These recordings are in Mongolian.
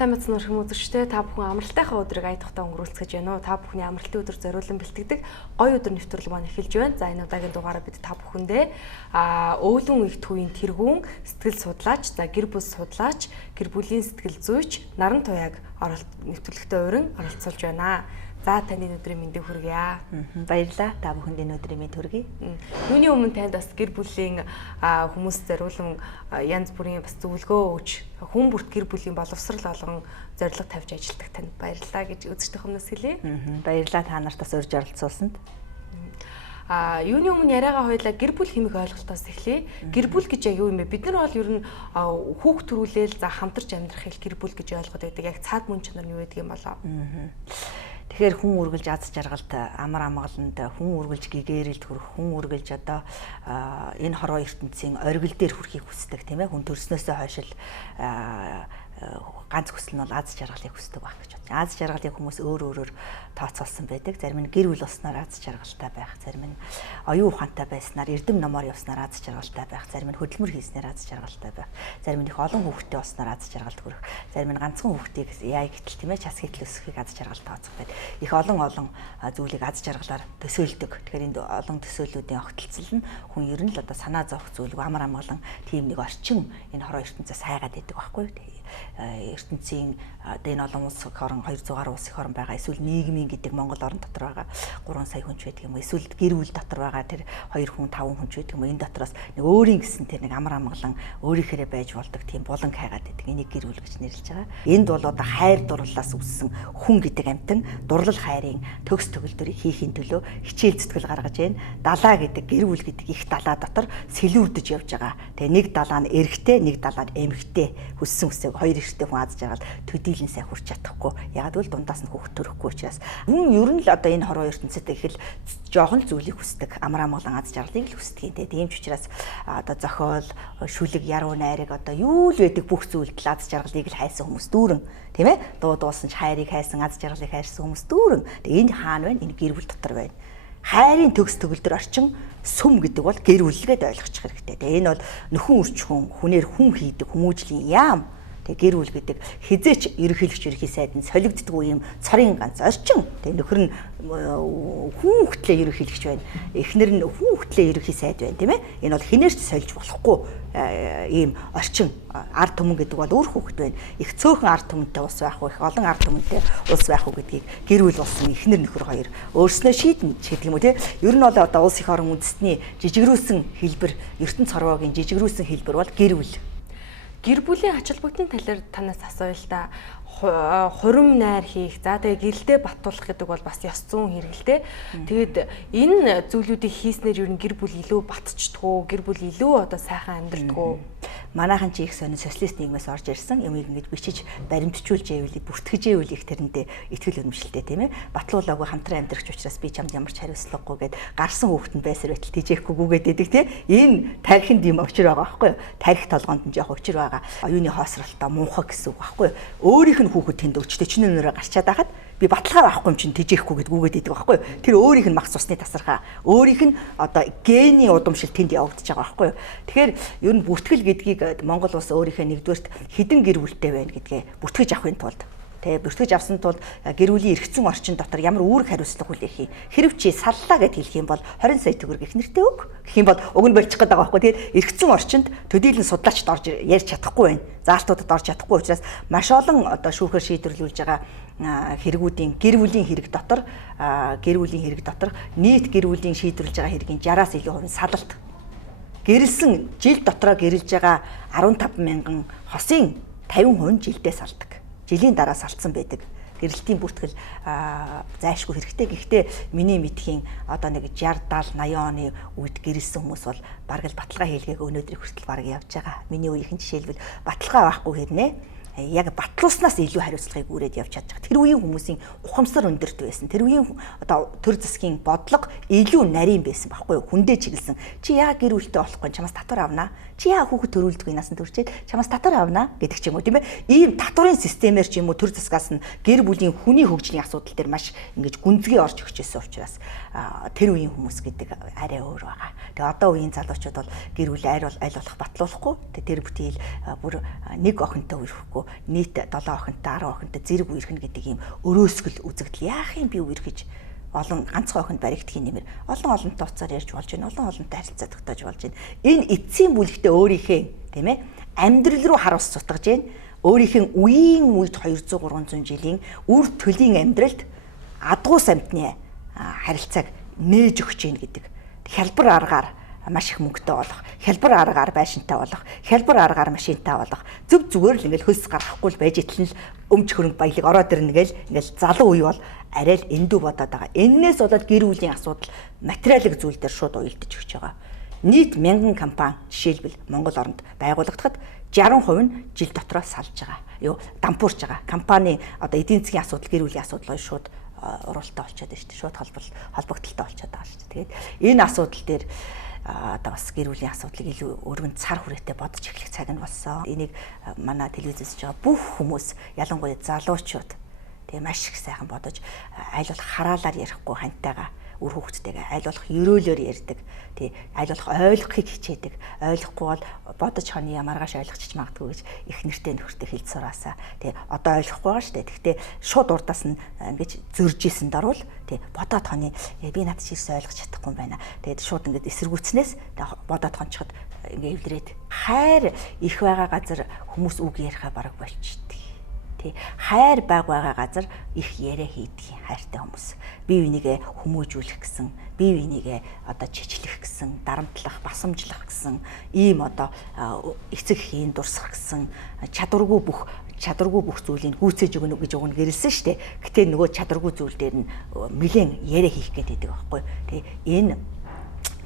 Сайн мэцэн өрхөм үзэгчтэй та бүхэн амралтынхаа өдрийг аятахтаа өнгөрүүлцгэж байна уу? Та бүхний амралтын өдөр зориулан бэлтгэдэг гоё өдөр нэвтрүүлэг маань эхэлж байна. За энэ удаагийн дугаараа бид та бүхэндээ өвлөн их төвийн тэргүүн, сэтгэл судлаач, за гэр бүл судлаач, гэр бүлийн сэтгэл зүйч, наран туяаг нэвтрүүлэгтээ урин оролцуулж байна. За таны өдрийн мэндийг хүргье. Баярлалаа. Та бүхэнд энэ өдрийн мэнд хүргэе. Түүний өмнө танд бас гэр бүлийн хүмүүс зориулан янз бүрийн бас зөвлөгөө өгч хүн бүрт гэр бүлийн боловсрал болгон зорилго тавьж ажилладаг танд баярлалаа гэж үзэгчдийн өмнөөс хэлье. Баярлалаа та нарт бас урьж оролцуулсанд. Юуны өмнө яриагаа хоёлаа гэр бүл хэмээх ойлголтоос эхлэе. Гэр бүл гэж яг юу юм бэ? Бид нар бол ер нь хүүхд төрүүлээл за хамтарч амьдрах хэл гэр бүл гэж ойлгоод байдаг. Яг цаад мөн чанар нь юу байдаг юм болоо. Тэгэхээр хүн үргэлж аз жаргалд амар амгаланд хүн үргэлж гэгээрэлд хүрэх, хүн үргэлж одоо энэ хорвоо ертөнцийн оргил дээр хүрэхийг хүсдэг тийм ээ. Хүн төрснөөсөө хойш л ганц хүсэл нь бол аз жаргалыг хүсдэг байх гэж байна. Аз жаргалыг хүмүүс өөр өөрөөр тооцоолсон байдаг. Зарим нь гэр бүл уснаар аз жаргалтай байх, зарим нь оюун ухаантай байснаар, эрдэм номоор явснаар аз жаргалтай байх, зарим нь хөдөлмөр хийснээр аз жаргалтай байх, зарим нь их олон хүүхэдтэй болсноор аз жаргалд хүрэх, зарим нь ганцхан хүүхдийг яа гэтэл тийм ээ час хийтэл өсөхийг аз жаргал тооцох байдаг. Их олон зүйлийг аз жаргалаар төсөөлдөг. Тэгэхээр энэ олон төсөөллүүдийн огтлцол нь хүн ер нь л одоо санаа зовх зүйл амар амгалан тийм нэг орчин энэ хорвоо ертөнцөөс хайгаад байдаг байхгүй юу? ертөнцийн энэ олон улс орн 200 гаруй улс их орн байгаа. Эсвэл нийгмийн гэдэг Монгол орн дотор байгаа 3 сая хүнч байдаг юм уу? Эсвэл гэр бүл дотор байгаа тэр 2 хүн 5 хүнч байдаг юм уу? Энэ дотроос нэг өөрийн гэсэн тэр нэг амар амгалан өөрийнхээрээ байж болдог тийм буланг хайгаад байдаг. Энийг гэр бүл гэж нэрлэж байгаа. Энд бол одоо хайр дурлалаас үүссэн хүн гэдэг амьтан дурлал хайрын төгс төгөлдрийг хийхин төлөө хичээл зүтгэл гаргаж байна. Далаа гэдэг гэр бүл гэдэг их далаа дотор сэлүүрдэж явж байгаа. Тэгээ нэг далаа нь эрэгтэй, нэг далаа нь эмэгтэй хүссэн үсэг хоёр эрэгтэй хүн аз жаргал төдийлэн сайн хүрч чадахгүй. Яг л дундаас нь хүүхд төрөхгүй учраас хүн ер нь л одоо энэ хорвоо ертөнцид их л жоохон зүйлийг хүсдэг. Амар амгалан аз жаргалыг л хүсдэг юм. Тийм ч учраас одоо зохиол, шүлэг, яруу найраг одоо юу л байдаг бүх зүйлд аз жаргалыг л хайсан хүмүүс дүүрэн тийм ээ. Дуу дуусан ч хайрыг хайсан, аз жаргалыг хайрсан хүмүүс дүүрэн. Тэгээ энэ хаана байна? Энэ гэр бүл дотор байна. Хайрын төгс төгөлдөр орчин сүм гэдэг бол гэр бүлгээд ойлгочих хэрэгтэй. Тэгээ энэ бол нөхөн үрчхэн, хүнээр хүн хийдэг хүмүүжлийн яам. Тэгээ гэр бүл гэдэг хизээч ерөнхийлөгч сайдын солигддгүй юм цорын ганц орчин. Тэгээ нөхөр нь хүн хөтлөө ерөнхийлөгч байна. Эхнэр нь хүн хөтлөө ерөнхий сайд байна, тийм ээ. Энэ бол хинээрч сольж болохгүй ийм орчин. Ард түмэн гэдэг бол өөр хүүхэд байна. Их цөөхөн ард түмэнтэй ус байх уу, их олон ард түмэнтэй ус байх уу гэдгийг гэр бүл болсон эхнэр нөхөр хоёр өөрснөө шийднэ гэдэг юм уу тий. Ер нь бол одоо улс их орон үндэстний жижигрүүлсэн хэлбэр, ертөнц хорвоогийн жижигрүүлсэн хэлбэр бол гэр бүл. Гэр бүлийн ач холбогдсон талаар танаас асууя л да. Хурим найр хийх, за тэгээ гэрэлдээ баттуулах гэдэг бол бас ёс зүйн хэрэгэлтэй. Тэгээд энэ зүйлүүдийг хийснээр ер нь гэр бүл илүү батчдгоо, гэр бүл илүү одоо сайхан амьдрдгоо. Манайхан чи их сонин социалист нийгмээс орж ирсэн юмыг ингэж бичиж баримтжуулж ивэл бүртгэж ивэл их тэрэндээ итгэл үнэмшилтэй тийм ээ. Батлуулаагүй хамтран амьдрах учраас би чамд ямар ч хариуцлагагүй гэд гарсан хүүхэд нь байсаар байтал тийжээхгүй гүгээд идэг тийм. Энэ тархинд юм өчр байгаа байхгүй юу? Тархи толгоонд нь жоох өчр байгаа. Оюуны хоосролтой мунхаг гэсэн үг байхгүй юу? Өөрийнх нь хүүхэд тэнд өчтөй чинээрээ гарчаад байхад би баталгаа авахгүй юм чинь тийжээхгүй гэд гүгээд идэг байхгүй юу? Тэр өөрийнх нь мах цусны тасархаа, өөрийнх нь одоо гений удамшил тэнд явагдаж байгаа байхгүй юу? Тэгэхээр ер нь бүртгэл гэдгийг Монгол улс өөрийнхөө нэгдүгээрт хідэн гэр бүлтэй байна гэдгээ бүртгэж авахын тулд бүртгэж авсан тул гэр бүлийн эргэцэн орчин дотор ямар үүрэг хариуцлага хүлээх юм. Хэрв чи саллаа гэж хэлэх юм бол 20 сая төгрөг их нэртэй өг. Гэх юм бол уг нь болчих гээд байгаа байхгүй. Тэгээд эргэцэн орчинд төдийлөн судлаачд орж ярьж чадахгүй байна. Заалтуудад орж чадахгүй учраас маш олон одоо шүүхээр шийдвэрлүүлж байгаа хэрэгүүдийн гэр бүлийн хэрэг дотор нийт гэр бүлийн шийдвэрлэж байгаа хэргийн 60-аас илүү хувь салалт. Гэрэлсэн жил дотроо гэрэлж байгаа 15 мянган хосын 50% жилдээ салдаг. Жилийн дараа салцсан байдаг. Гэрэлтийн бүртгэл зайлшгүй хэрэгтэй. Гэхдээ миний мэдхийн одоо нэг 60, 70, 80 оны үед гэрэлсэн хүмүүс бол бараг л баталгаа хийлгээг өнөөдрийн хүртэл бараг явж байгаа. Миний үеийнхэн жишээлбэл баталгаа авахгүй хэрнээ яг батлууснаас илүү хариуцлагыг үүрээд явж чадж байгаа. Тэр үеийн хүмүүсийн ухамсар өндөрт байсан. Тэр үеийн одоо төр засгийн бодлого илүү нарийн байсан байхгүй юу? Хүндээ чиглэсэн. Чи яа гэр бүлтэй болохгүй чамаас татвар авнаа. Чи яа хүүхэд төрүүлдэггүй насан туршид чамаас татвар авнаа гэдэг ч юм уу тийм ээ. Ийм татварын системээр ч юм уу төр засгаас нь гэр бүлийн хүний хөгжлийн асуудал дээр маш ингэж гүнзгий орж өгчээсэн учраас тэр үеийн хүмүүс гэдэг арай өөр байгаа. Тэгээ одоо үеийн залуучууд бол гэр бүл аль болох батлуулахгүй. Тэр бүтээл бүр нэг охинтой үерхгүй магадгүй нийт 7 охинтой 10 охинтой зэрэг үерхнэ гэдэг ийм өрөөсгөл үзэгдэл яах юм би үерхэж олон ганцхан охинд баригдхийн нэмэр олон тооцоор ярьж болж байна. Олонтой харилцаа тогтоож болж байна. Энэ эцсийн бүлэгтээ өөрийнхөө тийм ээ амьдрал руу харуулж сутгаж байна. Өөрийнхөө үеийн үед 200 300 жилийн үр төлийн амьдралд адгуус амьтны харилцааг нээж өгч гин гэдэг. Хялбар аргаар маш их мөнгөтэй болох, хялбар аргаар байшинтай болох, хялбар аргаар машинтай болох, зөв зүгээр л ингээл хөлс гаргахгүй л байж итэл л өмч хөрөнгө баялаг ороод ирнэ ингээл залуу үе бол арай л эндүү бодоод байгаа. Эннээс болоод гэр бүлийн асуудал материалын зүйл дээр шууд уялдаж өгч байгаа. Нийт 1000 компани жишээлбэл Монгол оронд байгуулагдахад 60% нь жил дотроо салж байгаа. Дампуурч байгаа. Компани одоо эдийн засгийн асуудал, гэр бүлийн асуудал шууд уралтай болчиход байна шүү дээ. Шууд холбогдолтой болчиход байгаа шүү дээ. Тэгээд энэ асуудал дээр одоо бас гэр бүлийн асуудлыг илүү өргөн цар хүрээтэй бодож эхлэх цаг нь болсон. Энийг манай телевизээс ч байгаа бүх хүмүүс, ялангуяа залуучууд тэгээ маш их сайхан бодож аль болох хараалаар ярихгүй хантайгаа үр хүүхдтэйгээ аль болох ерөөлөөр ярьдаг. Тий аль болох ойлгохыг хичээдэг. Ойлгохгүй бол бодож хоны ямаргааш ойлгочих магадгүй гэж их нэртэй нөхөртэй хэлж сураасаа. Тий одоо ойлгохгүй байгаа шүү дээ. Гэхдээ шууд урдаас нь ингэж зөрж исэн даруул тий бодоод хоны би надад чийгс ойлгож чадахгүй юм байна. Тэгээд шууд ингэж эсэргүүцснээс бодоод хончоход ингэ эвлэрээд хайр их байгаа газар хүмүүс үг яриахаа бараг болчихдээ. Хайр байгаа газар их яриа хийдэг хайртай хүмүүс. Бие бинийгээ хүмүүжүүлэх гэсэн, бие бинийгээ одоо чичлэх гэсэн, дарамтлах, басамжлах гэсэн ийм одоо эцэг хийн дурсах гэсэн чадваргүй бүх зүйлийг гүйцээж өгнө гэж өгнө гэрэлсэн шүү дээ. Гэтэ нөгөө чадваргүй зүйл дээр нь нэлээд яриа хийх гэдэг байхгүй. Энэ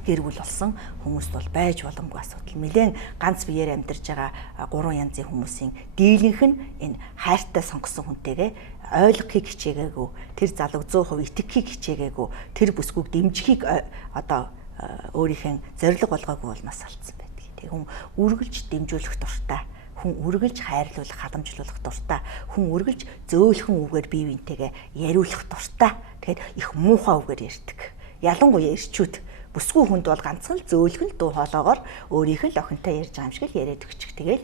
гэр бүл болсон хүмүүст бол байж боломгүй асуудал. Нэлээд ганц биеэр амьдарч байгаа 3 янзын хүмүүсийн дийлэнх нь энэ хайртай сонгосон хүнтэйгээ ойлгохыг хичээгээгүй, тэр залуу 100% итгэхийг хичээгээгүй, тэр бүсгүйг дэмжихийг одоо өөрийнхөө зориг болгоогүй бол нас алдсан байдаг. Тэг хүн үргэлж дэмжүүлэх дуртай, хүн үргэлж хайрлуулах, халамжлуулах дуртай, хүн үргэлж зөөлхөн үгээр бие биентэйгээ яриулах дуртай. Тэгэхэд их муухай үгээр ярьдаг. Ялангуяа ирчүүд бүсгүй хүнд бол ганцхан л зөөлхөн дуу хоолоогоор өөрийнх нь охинтой ярьж байгаа юм шиг л яриад өгчих. Тэгэл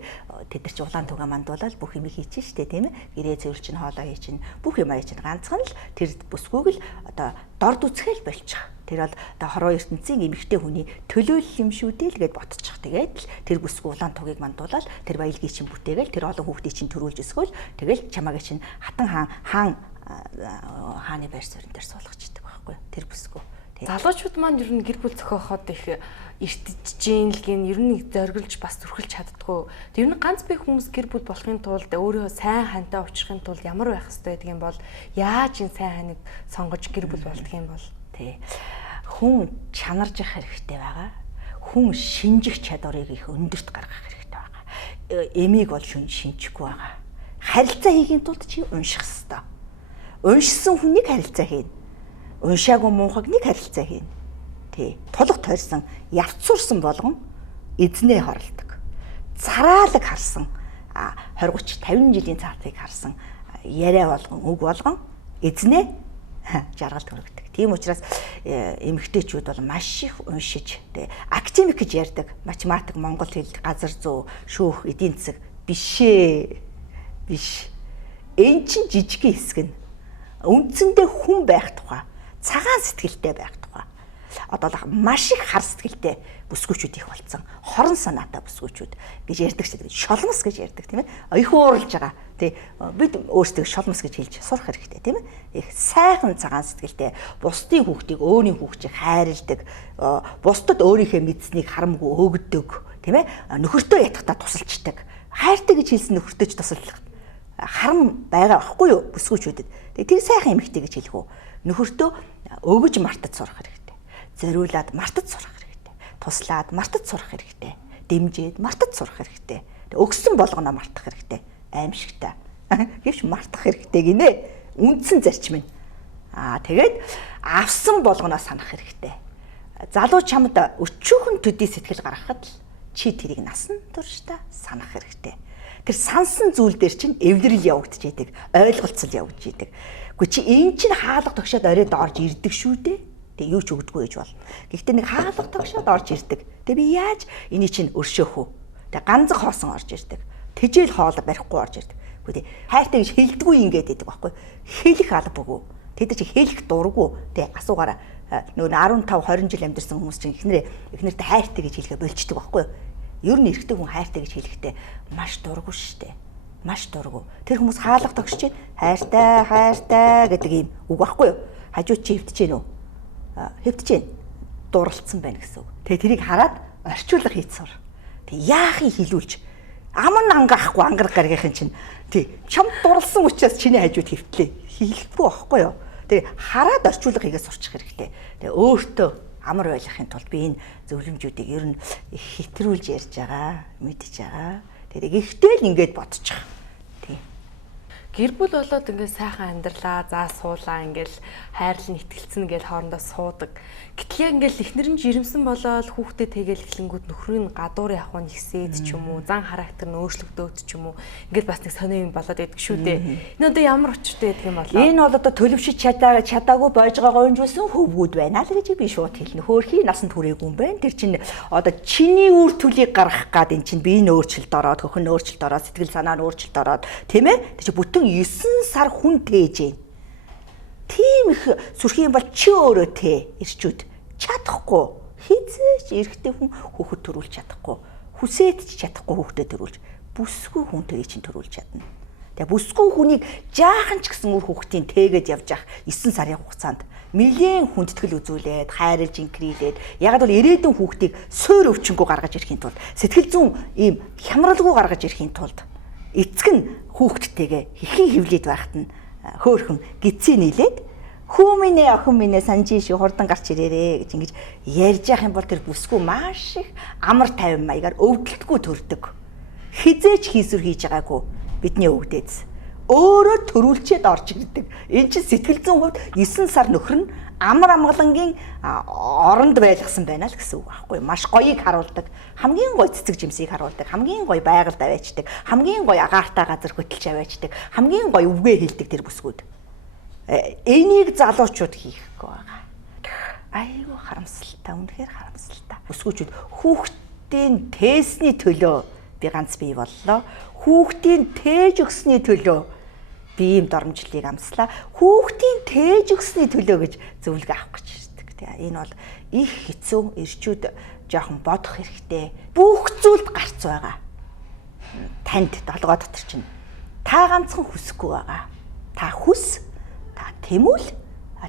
тэд нар ч улаан тугаа мандуулаад бүх юм хийчих штэ тийм ээ. Гэрээ цэвэр чинь хоолоо хий чинь бүх юм аяа чинь ганцхан л тэр бүсгүйг л одоо дорд үсгээл болчих. Тэр бол одоо хороо ертөнцийн эмэгтэй хүний төлөөлөл юм шүү дээ л гэд ботчих. Тэгээд л тэр бүсгүй улаан тугийг мандуулаад тэр баялгийг чинь бүтээгээл тэр олон хүүхдийг чинь төрүүлж өсгөөл тэгэл чамаагийн чинь хатан хааны байр суурин дээр суулгачдаг байхгүй тэр бүсгүй. Залуучууд маань ер нь гэр бүл зохиоход их эртэж гин л гин ер нь зориглож бас зүрхэлж чаддгүй. Ер нь ганц бие хүмүүс гэр бүл болохын тулд өөрөө сайн хантай уулзахын тулд ямар байх хэрэгтэй гэдэг юм бол яаж энэ сайн ханыг сонгож гэр бүл болдох юм бол тий. Хүн чанарж явах хэрэгтэй байгаа. Хүн шинжих чадварыг их өндөрт гаргах хэрэгтэй байгаа. Эмийг бол шинжихгүй байгаа. Харилцаа хийхин тулд чи унших хэрэгтэй. Уншсан хүнийг харилцаа хийнэ. Уншаагүй муухайг нэг харилцаа хийнэ. Тий. Тулах тойрсон, явцуурсан болгон эзнээ хорлдог. Цараалаг харсан 20 30 50 жилийн цаатыг харсан яриа болгон үг болгон эзнээ жаргалд хүргэдэг. Тийм учраас эмэгтэйчүүд бол маш их уншиж, тий. Академик гэж ярьдаг. Математик, монгол хэл, газар зүй, шүүх, эдийн засаг биш. Энэ чинь жижигхэн хэсэг нь. Үндсэндээ хүн байх тухай цагаан сэтгэлтэй байх тухай. Одоо маш их хар сэтгэлтэй бүсгүйчүүд их болцсон. Хорон санаатай бүсгүйчүүд гэж ярьдаг шүү дээ. Шолмос гэж ярьдаг тийм ээ. Их ууралж байгаа. Тий. Бид өөрсдөө шолмос гэж хэлж сурах хэрэгтэй тийм ээ. Их сайхан цагаан сэтгэлтэй бусдын хүүхдийг өөрийн хүүхчийг хайрладаг. Бусдад өөрийнхөө мэдсэнийг харамгүй өгдөг тийм ээ. Нөхөртөө ятгахтаа тусалчдаг. Хайртай гэж хэлсэн нөхөртөө ч тусалдаг. Харам байгаа байхгүй юу бүсгүйчүүдэд. Тэгээ сайхан эмэгтэй гэж хэлэх үү. Нөхөртөө өгөж мартаж сурах хэрэгтэй. Зориулаад мартаж сурах хэрэгтэй. Туслаад мартаж сурах хэрэгтэй. Дэмжиж мартаж сурах хэрэгтэй. Өгсөн болгоно мартах хэрэгтэй. Аимшигтай. Гэвч мартах хэрэгтэй гинэ. Үндсэн зарчим нь. Тэгээд авсан болгоно санах хэрэгтэй. Залуу чамд өчүүхэн төдий сэтгэл гаргахад л чи тэрийг насан туршдаа санах хэрэгтэй. Тэр сансан зүйл дээр чинь эвлэрэл явагдаж идэг, ойлголцол явагдаж идэг. Гэхдээ чи энэ чинь хаалга тогшоод оройд орж ирдэг шүү дээ. Тэгээ юу ч өгдөггүй гэж бол. Гэхдээ нэг хаалга тогшоод орж ирдэг. Тэгээ би яаж энийг чинь өршөөх үү? Тэгээ ганцхан хоосон орж ирдэг. Тэжээл хоол барихгүй орж ирдэг. хэлэхгүй тий. Хайртай гэж хэлдэггүй ингээд байдаг байхгүй. Хэлэх албагүй. Тэд чи хэлэх дурггүй тий. Асуугаараа нөгөө 15 20 жил амьдэрсэн хүмүүс чинь эхнэртэй хайртай гэж хэлэхэ болчдөг байхгүй. Ер нь эрэгтэй хүн хайртай гэж хэлэхдээ маш дурггүй шүү дээ. Маш дурггүй. Тэр хүмүүс хаалга тогсож чинь хайртай гэдэг ийм үг байхгүй юу? Хажууд чи хэвтэж гэнэ үү? Хэвтэж гэнэ. Дурлцсан байна гэсэн үг. Тэгээ тэрийг хараад орчуулга хийцсуур. Тэг яахыг хэлүүлж аман ангаахгүй ангарах гаргийнхын чинь тий чам дурлсан учраас чиний хажууд хэвтлээ. Хэлэхгүй байхгүй юу? Тэг хараад орчуулга хийгээ сурчих хэрэгтэй. Тэг өөртөө амар ойлгохын тулд би энэ зөвлөмжүүдийг ер нь хэтрүүлж ярьж байгаа, мэдж байгаа. Тэгээд ихтэй л ингээд бодчих. Тий. Гэр бүл болоод ингээд сайхан амьдралаа, заа суулаа ингээд хайрлан итгэлцэн ингээд хоорондоо суудаг. Гэтэл яг ингээд эхнэр нь жирэмсэн болоод хүүхдээ тэгэл эхлэнгүүд нөхрийн гадуур явах нь ихсээд ч юм уу, зан характер нь өөрчлөгдөөд ч юм уу ингээд бас нэг сонио юм болоод идэх шүү дээ. Энэ одоо ямар очтой байдаг юм болоо? Энэ бол одоо төлөвшөж чадаагүй байж байгаа гонжуулсан хөвгүүд байна л гэж би шууд хэлнэ. Хөөрхийн насанд хүрээгүй юм байна. Тэр чинь одоо чиний үр төлийг гаргах гад эн чинь биеийн өөрчлөлт ороод, хөхн өөрчлөлт ороод, сэтгэл санаа нь өөрчлөлт ороод, тийм ээ? Тэр чинь бүтэн 9 сар хүн тээж байна. Тийм их сүрхий юм бол чи өөрөө тэ ирчүүд чадахгүй. Хизээч эрэгтэй хүн хүүхэд төрүүлж чадахгүй. Хүсээд ч чадахгүй хүүхдэд төрүүлж. Бүсгүй хүн тэрийг чинь төрүүлж чадна. Тэгээ бүсгүй хүнийг жаахан ч гэсэн үр хүүхдийн тээгээд явж ах 9 сарын хугацаанд нэлээд хүндэтгэл үзүүлээд, хайрлж инкрилээд, ягаад бол ирээдүйн хүүхдийг суур өвчнгөө гаргаж ирэхийн тулд, сэтгэл зүйн ийм хямралгүй гаргаж ирэхийн тулд эцэг нь хүүхдтэйгээ хэрхэн хөвлөд байхад нь хөөхөн гидсий нийлээд хүү минь охин минь санжин шиг хурдан гарч ирээрээ гэж ингэж ярьж явах юм бол тэр бүсгүй маш их амар тайван маягаар өвдөлтгүй төрдөг. Хизээч хийсвэр хийж байгаагүй бидний өвгдөөс өөрөө төрүүлчээд орж ирдэг. Энэ чинь сэтгэл зүйн хувьд 9 сар нөхөр нь амар амгалангийн оронд байлгасан байна л гэсэн үг байхгүй. Маш гоёыг харуулдаг. Хамгийн гоё цэцэг жимсийг харуулдаг. Хамгийн гоё байгальд аваачдаг. Хамгийн гоё агаартай газар хөтөлж аваачдаг. Хамгийн гоё үгээ хэлдэг тэр бүсгүүд. Энийг залуучууд хийхгүй байгаа. Айгу харамсалтай, үнэхээр харамсалтай. Бүсгүүчүүд хүүхдийн тээсний төлөө би ганц бий боллоо. Хүүхдийн тээж өгсөний төлөө би ийм доромжлыг амслаа. Хүүхдийн тээж өгсөний төлөө гэж зөвлөгөө авах гэж ирдэг. Тэгээ энэ бол их хэцүү, ирчүүд жоохон бодох хэрэгтэй. Бүх зүйлд гарц байгаа. Танд толгой дотор чинь та ганцхан хүсэхгүй байгаа. Та хүс, та тэмүүл,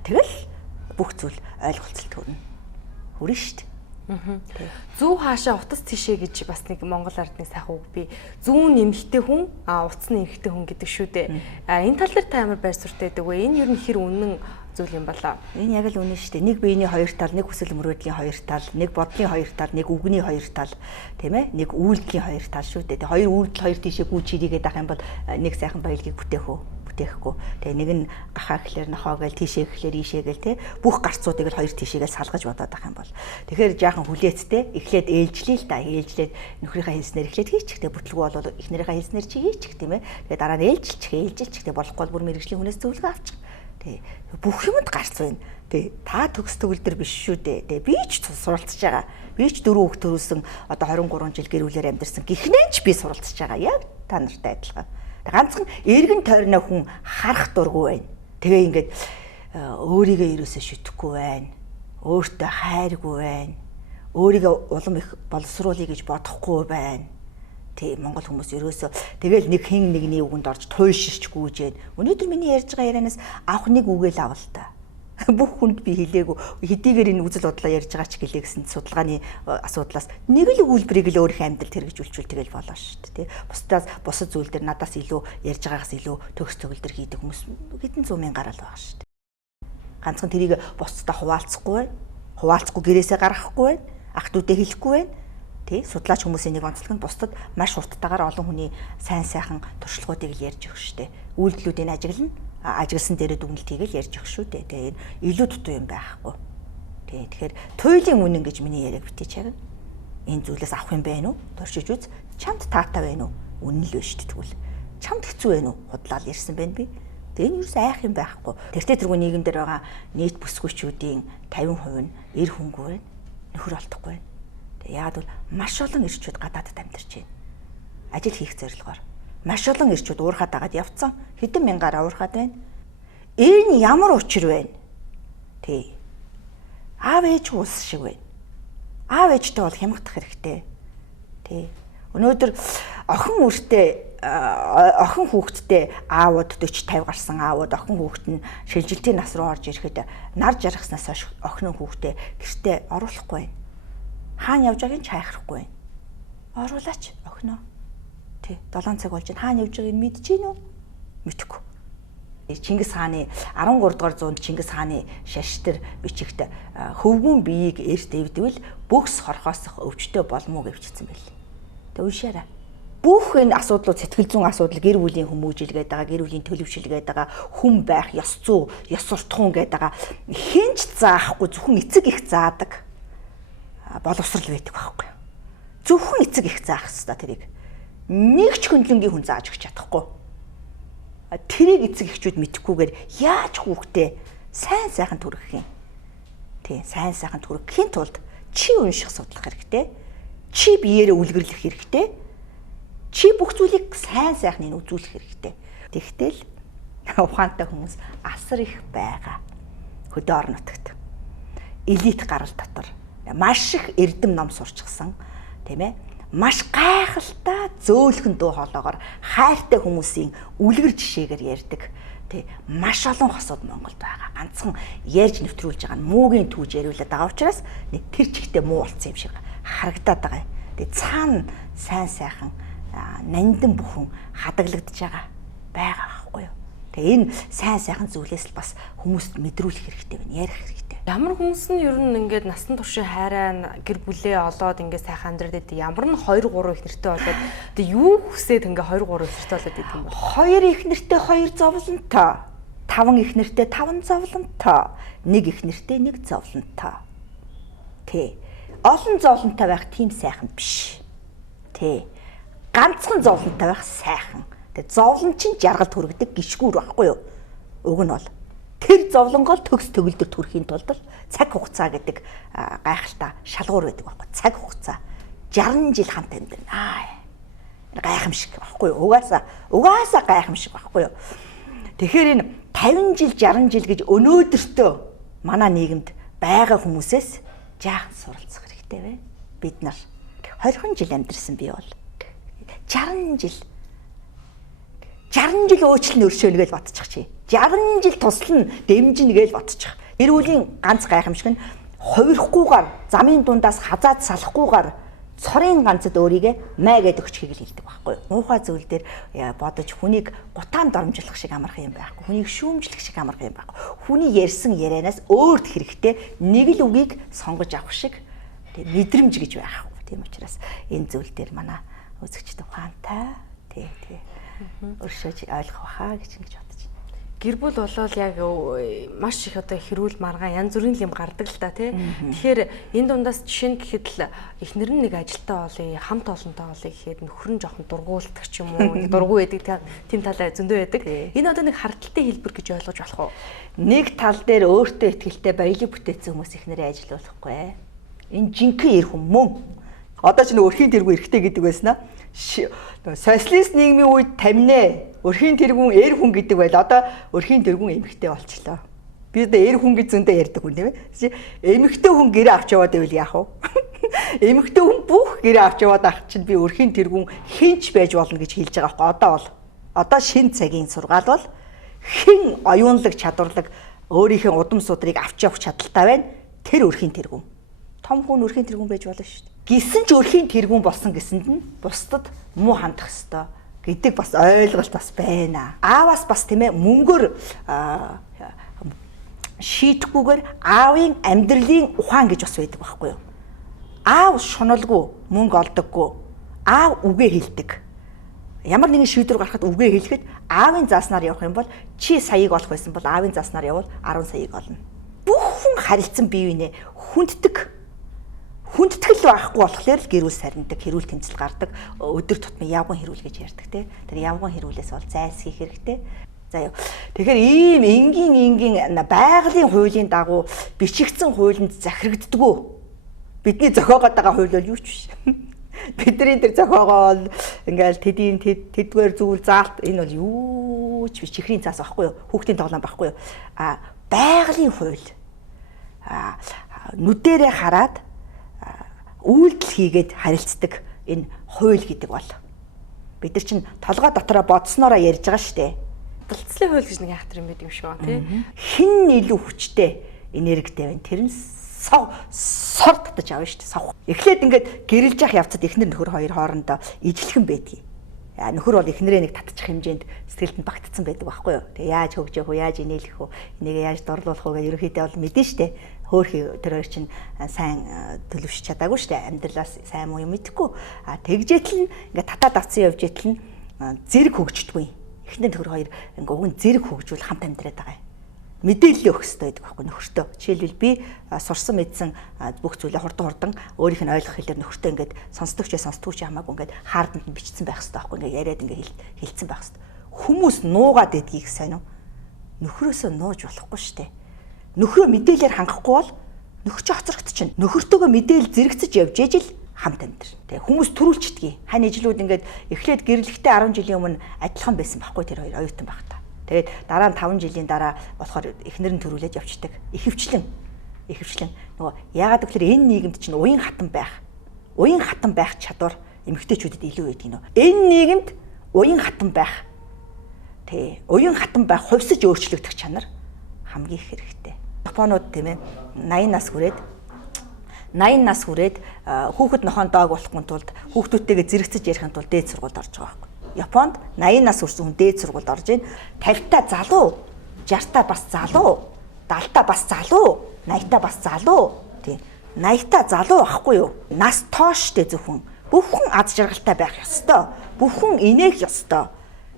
тэгэл бүх зүйл ойлголцол төрнө. Хүрнэ шүү дээ. Зүү хаашаа утас тишээ гэж бас нэг Монгол ардны сайхан үг би. Зүүн нэмэгтэй хүн, утас нь эрэгтэй хүн гэдэг шүү дээ. Энэ тал дээр та ямар байр суурьтай байдаг вэ? Энэ ер нь хэр үнэн зүйл юм болоо? Энэ яг л үнэн шүү дээ. Нэг биений хоёр тал, нэг хүсэл мөрөөдлийн хоёр тал, нэг бодлын хоёр тал, нэг үгний хоёр тал, тийм ээ? Нэг үйлдэлийн хоёр тал шүү дээ. Тэгээ хоёр үйлдэл хоёр тишээ гүйж хийгээд авах юм бол нэг сайхан баялагийг бүтээхгүй. Тэгээ нэг нь гахаа гэхлээр нохоо гээл тийшээ гэхлээр ийшээ гээл те бүх гарцуудыг л хоёр тийшээгээ салгаж бодоод авах юм бол тэгэхээр жаахан хүлээцтэй эхлээд ээлжлээ л да ээлжлээд нөхрийнхээ хэлснээр эхлээд хийчих те бүтлгүй бол эхнэрийнхээ хэлснээр чи хийчих тийм ээ тэгээ дараа нь ээлжилчих те болохгүй бол бүр мэрэгжлийн хүнээс зөвлөгөө авчих те бүх юмд гарц байна те та төгс төгөлдөр биш шүү дээ те би ч суралцж байгаа би ч 4 хүүхд төрүүлсэн одоо 23 жил гэр бүлээр амьдэрсэн гихнээч би суралцж байгаа яг та нартай адилхан. Ганцхан эргэн тойрноо хүн харах дургүй байна. Тэгээ ингээд өөрийгөө ерөөсөө шүтгэхгүй байна. Өөртөө хайргүй байна. Өөрийгөө улам их боловсруулъя гэж бодохгүй байна. Тэг Монгол хүмүүс ерөөсөө тэгэл нэг хин нэгний үгэнд орж туйлширч гүйж байна. Өнөөдөр миний ярьж байгаа ярианаас авах нэг үгээл авал та. Бүх хүнд би хэлээгүй хэдийгээр энэ үзэл бодлоо ярьж байгаа ч гэлээ гэсэн судалгааны асуудлаас нэг л үйлбэрийг л өөрийнхөө амьдралд хэрэгжүүлчихвэл тэгэл болоо шүү дээ. Бусдаас бусад зүйл дээр надаас илүү ярьж байгаагаас илүү төгс төгөлдөр хийдэг хүмүүс хэдэн зуун мянган гарал байгаа шүү дээ. Ганцхан тэрийг бусдаа хуваалцахгүй гэрээсээ гаргахгүй байна. Ах дүүтэй хэлэхгүй байна. Тэ судлаач хүмүүсийн нэг онцлог нь бусдад маш хурдтайгаар олон хүний сайн сайхан туршлагуудыг л ярьж өгч шүү дээ. Үйлдэлүүдийн ажигласан дээрээ дүгнэлт хийгээл ярьж өгч шүү дээ. Тэгээ илүү дутуу юм байхгүй. Тэгэхээр туйлын үнэн гэж миний яриаг битээч яг. Энэ зүйлээс авах юм байна уу? Туршиж үз. Чамд таатай байна уу? Үнэн л байна шүү дээ тэгвэл. Чамд хэцүү байна уу? Худлаад ярьсан байна би. Тэгээ энэ юус айх юм байхгүй. Тэртээ тэргүй нийгэм дээр байгаа нийт бүсгүйчүүдийн 50% нь эр хөнгөө байна. Нөхөр олдохгүй байна. Тэгээ яагаад бол маш олон ирчүүд гадаадд амьдарч байна. Ажил хийх зорилгоор. Маш олон эрчүүд уурхаад агаад явцсан. Хэдэн мянгаар уурхаад байна. Энэ ямар учир вэ? Тий. Аав ээж уус шиг байна. Аав ээжтэй бол хямгдах хэрэгтэй. Тий. Өнөөдөр охин хүүхэдтэй аавууд 40 50 гарсан аавууд охин хүүхэд нь шилжилтийн нас руу орж ирэхэд нар жаргаснаас хойш охин хүүхдээ гэртээ оруулахгүй байна. Хаана явж байгааг нь хайхрахгүй байна. Оруулаач охиноо. Тий, 7 цаг болж байна. Хаана явж байгааг нь мэдэж гин үү? Мэдэхгүй. Чингис хааны 13 дугаар зуунд Чингис хааны шаштар бичигт хөвгүүн биеийг эрт эвдвэл бүхс хорхоосох өвчтөй болмоо гэвчсэн байл. Тэ уншаарай. Бүх энэ асуудлууд сэтгэл зүйн асуудал гэр бүлийн хүмүүжилгээд байгаа, гэр бүлийн төлөвшилгээд байгаа, хүн байх, ёс зүй, ёс суртахуун гэдэг байгаа хинч заахгүй зөвхөн эцэг их заадаг боловсрал байдаг байхгүй. Зөвхөн эцэг их заах хэрэгтэй тэрийг. Нэг ч хөндлөнгийн хүн зааж өгч чадахгүй. Тэрийг эцэг эхчүүд мэдхгүйгээр яаж хүүхдээ сайн сайхан түргэх юм? Тий, сайн сайхан түргэхийн тулд чи унших судлах хэрэгтэй. Чи биеэрээ үлгэрлэх хэрэгтэй. Чи бүх зүйлийг сайн сайхныг үзүүлэх хэрэгтэй. Тэгтэл ухаантай хүмүүс асар их байгаа. Хөдөө орон нутагт. Элит гарал дотор маш их эрдэм ном сурчсан, тийм ээ? Маш гайхалтай зөөлхөн дуу хоолоогоор хайртай хүмүүсийн үлгэр жишээгээр ярьдаг. Тэ маш олон хосууд Монголд байгаа. Ганцхан ярьж нэвтрүүлж байгаа нь муугийн түүж яриулаад байгаа учраас нэг тэр чигтээ муу болсон юм шиг харагдаад байгаа. Тэгээ цаана сайн сайхан нандин бүхэн хадаглагдж байгаа байхгүй юу? Тэгээ энэ сайн сайхан зүйлээс л бас хүмүүст мэдрүүлэх хэрэгтэй байна, ярих хэрэгтэй. Ямар хүмүүс нь ер нь ингээд насан туршийн хайраа гэр бүлээ олоод ингээд сайхан амьдраад байдаг. Ямар нь 2 3 их нэртэй болоод тэгээ юу хүсээд ингээд 2 3 их нэртэй болоод идэв юм бэ? 2 их нэртэй 2 зовлонтой, 5 их нэртэй 5 зовлонтой, 1 их нэртэй 1 зовлонтой. Тэ. Олон зовлонтой байх тийм сайхан биш. Тэ. Ганцхан зовлонтой байх сайхан. Тэ зовлон чинь жаргал төрөгдөг гიშгүүр байхгүй юу? Уг нь бол тэр зовлонгол төгс төгөлдөр төрхийн тулд цаг хугацаа гэдэг гайхалтай шалгуур байдаг байхгүй. Цаг хугацаа 60 жил хамт амьдрна. Гайхамшиг байхгүй юу? Угаасаа гайхамшиг байхгүй юу? Тэгэхээр энэ 50 жил 60 жил гэж өнөөдөртөө манай нийгэмд байгаа хүмүүсээс жаахан суралцах хэрэгтэй байна. Бид нар 20 жил амьдэрсэн би бол 60 жил өөчлөн өршөөнө гэж бодчих чи. 60 жил туслана дэмжинэ гэж бодчих. Гэр бүлийн ганц гайхамшиг нь хувирахгүйгээр замын дундаас хазаад салахгүйгээр цорын ганцад өөрийгөө май гэдэг өчгийг л хэлдэг байхгүй юу. Муухай зүйл дээр бодож хүнийг гутаан доромжлох шиг амархан юм байхгүй. Хүнийг шүүмжлэх шиг амархан юм байхгүй. Хүний ярьсан ярианаас өөрт хэрэгтэй нэг л үгийг сонгож авах шиг мэдрэмж гэж байхгүй. Тийм учраас энэ зүйл дээр манай үзэгчд ухаантай тий өршөөж ойлгох байхаа гэж бодож байна. Гэр бүл болол яг маш их одоо хэрүүл маргаан янз бүрийн юм гардаг л та тий. Тэгэхээр энэ дундаас жишээ нь гэхэд л эхнэр нь нэг ажилтаа олъё, хамт олонтой олъё гэхэд нөхөр нь жоохон дургуулдаг ч юм уу, дургу байдаг тийм талаа зөндөө байдаг. Энэ одоо нэг хардталтай хэлбэр гэж ойлгож болох уу? Нэг тал дээр өөртөө ихтэй баялаг бүтээсэн хүмүүс эхнэрээ ажилуулахгүй. Энэ жинхэнэ эр хүн мөн. Одоо ч нэг өрхийн тэргүү эрхтэй гэдэг байснаа. Социалист нийгмийн үед таминэ өрхийн тэргүүн эр хүн гэдэг байл одоо өрхийн тэргүүн эмэгтэй болчихлоо. Би одоо эр хүн гэж зөндөө ярьдаг хүн тийм ээ. Эмэгтэй хүн гэрээ авч яваад байвал яах вэ? Эмэгтэй хүн бүх гэрээ авч яваад ах чинь би өрхийн тэргүүн хинч байж болно гэж хэлж байгаа байхгүй. Одоо шинэ цагийн сургаал бол хэн оюунлаг чадварлаг өөрийнхөө удам судрыг авч явах чадaltaй байна. Тэр өрхийн тэргүүн. Том хүн өрхийн тэргүүн байж болно шүү дээ. Гисэн ч өрхийн тэргүүн болсон гэсэнд нь бусдад муу хандах ёстой гэдэг бас ойлголт бас байна. Ааваас бас тийм ээ мөнгөөр шийдэхгүйгээр аавын амьдралын ухаан гэж бас байдаг байхгүй юу? Аав шуналгүй мөнгө олдоггүй. Аав үгээ хэлдэг. Ямар нэгэн шийдвэр гаргахад үгээ хэлэхэд аавын зааснаар явах юм бол чи саяыг олох байсан бол аавын зааснаар явбал 10 саяыг олно. Бүх хүн харилцан бие биенээ хүндэтгэл байхгүй болохоор л гэр бүл сарндаг, хэрүүл тэмцэл гардаг, өдөр тутмын явган хэрүүл гэж ярьдаг тий. Тэр явган хэрүүлээс бол зайлсхийх хэрэгтэй. За юу. Тэгэхээр ийм энгийн байгалийн хуулийн дагуу бичигдсэн хуулинд захирагддгүү. Бидний зохиогоод байгаа хууль бол юу ч биш. Бидний тэр зохиогоо ингээл тэдгээр зүйл заалт энэ бол юу ч биш чихрийн цаас байхгүй юу? Хүүхдийн тоглоом байхгүй юу? Байгалийн хууль. Нүдэрээ хараад үйлдэл хийгээд харилцдаг энэ хууль гэдэг бол бид нар чинь толгой дотороо бодсноороо ярьж байгаа шүү дээ. Болцлын хууль гэж нэг айхтар юм байт юм шиг байна тий. Хин илүү хүчтэй энергитэй байна. Тэр нь сор татаж авна шүү дээ. Сав. Эхлээд ингээд гэрэлж явах явцад эхнэр нөхөр хоёр хоорондоо ижлэхэн байдгийг. Нөхөр бол эхнэрээ нэг татчих хэмжээнд сэтгэлд нь багтцсан байдаг байхгүй юу. Тэгээ яаж хөгжөөх вэ? Яаж инээлэх вэ? Энийг яаж дурлуулах вэ гэж ерөөхдөө бол мэдэн шүү дээ. Хөөхий тэр хоёр чинь сайн төлөвшөж чадаагүй шүү дээ. Амьдралаас сайн муу юм мэдэхгүй. Тэгжээтэл нь ингээд татаад авсан явж итэл нь зэрэг хөгждөггүй. Эхнэр нөхөр хоёр ингээд уг нь зэрэг хөгжүүл хамт амьдраад байгаа юм. Мэдээлэл өгөх хэрэгтэй байдаг байхгүй нөхөртөө. Жишээлбэл би сурсан мэдсэн бүх зүйлээ хурдан өөрийнх нь ойлгох хэлээр нөхөртөө ингээд сонсдогч хамаагүй ингээд хаарданд нь бичсэн байх хэрэгтэй байхгүй ингээд яриад ингээд хэлсэн байх хэрэгтэй. Хүмүүс нуугаад байдгийг сайн уу? Нөхрөөсөө нууж болохгүй шүү дээ. Нөхрөө мэдээлэлээр хангахгүй бол нөхөр чи хоцрогдчихно. Нөхөртөөгөө мэдээлэл зэрэгцэж явж ижил хамт амьдрал. Тэгээ хүмүүс төрүүлчихдэг. Хань ижлүүд ингээд эхлээд гэрлэхдээ 10 жилийн өмнө адилхан байсан байхгүй тэр хоёр оюутан байхдаа. Тэгээд дараа нь 5 жилийн дараа болохоор эхнэр нь төрүүлээд явчихдаг. Ихэвчлэн нөгөө яагаад гэвэл энэ нийгэмд чинь уян хатан байх чадвар эмэгтэйчүүдэд илүү байдаг нөө. Энэ нийгэмд уян хатан байх уян хатан байх хувьсаж өөрчлөгдөх чанар хамгийн их хэрэгтэй. Японууд тийм ээ 80 нас хүрээд хүүхэд нохоон доог болохын тулд хүүхдүүдтэйгээ зэрэгцэж ярихын тулд дээд сургуульд орж байгаа байхгүй. Японд 80 нас хүрсэн хүн дээд сургуульд орж ийн 50-та залуу, 60-та бас залуу, 70-та бас залуу, 80-та бас залуу, тийм 80-та залуу ахгүй юу? Нас тооштой зөвхөн бүхэн аз жаргалтай байх ёстой. Бүхэн инээх ёстой.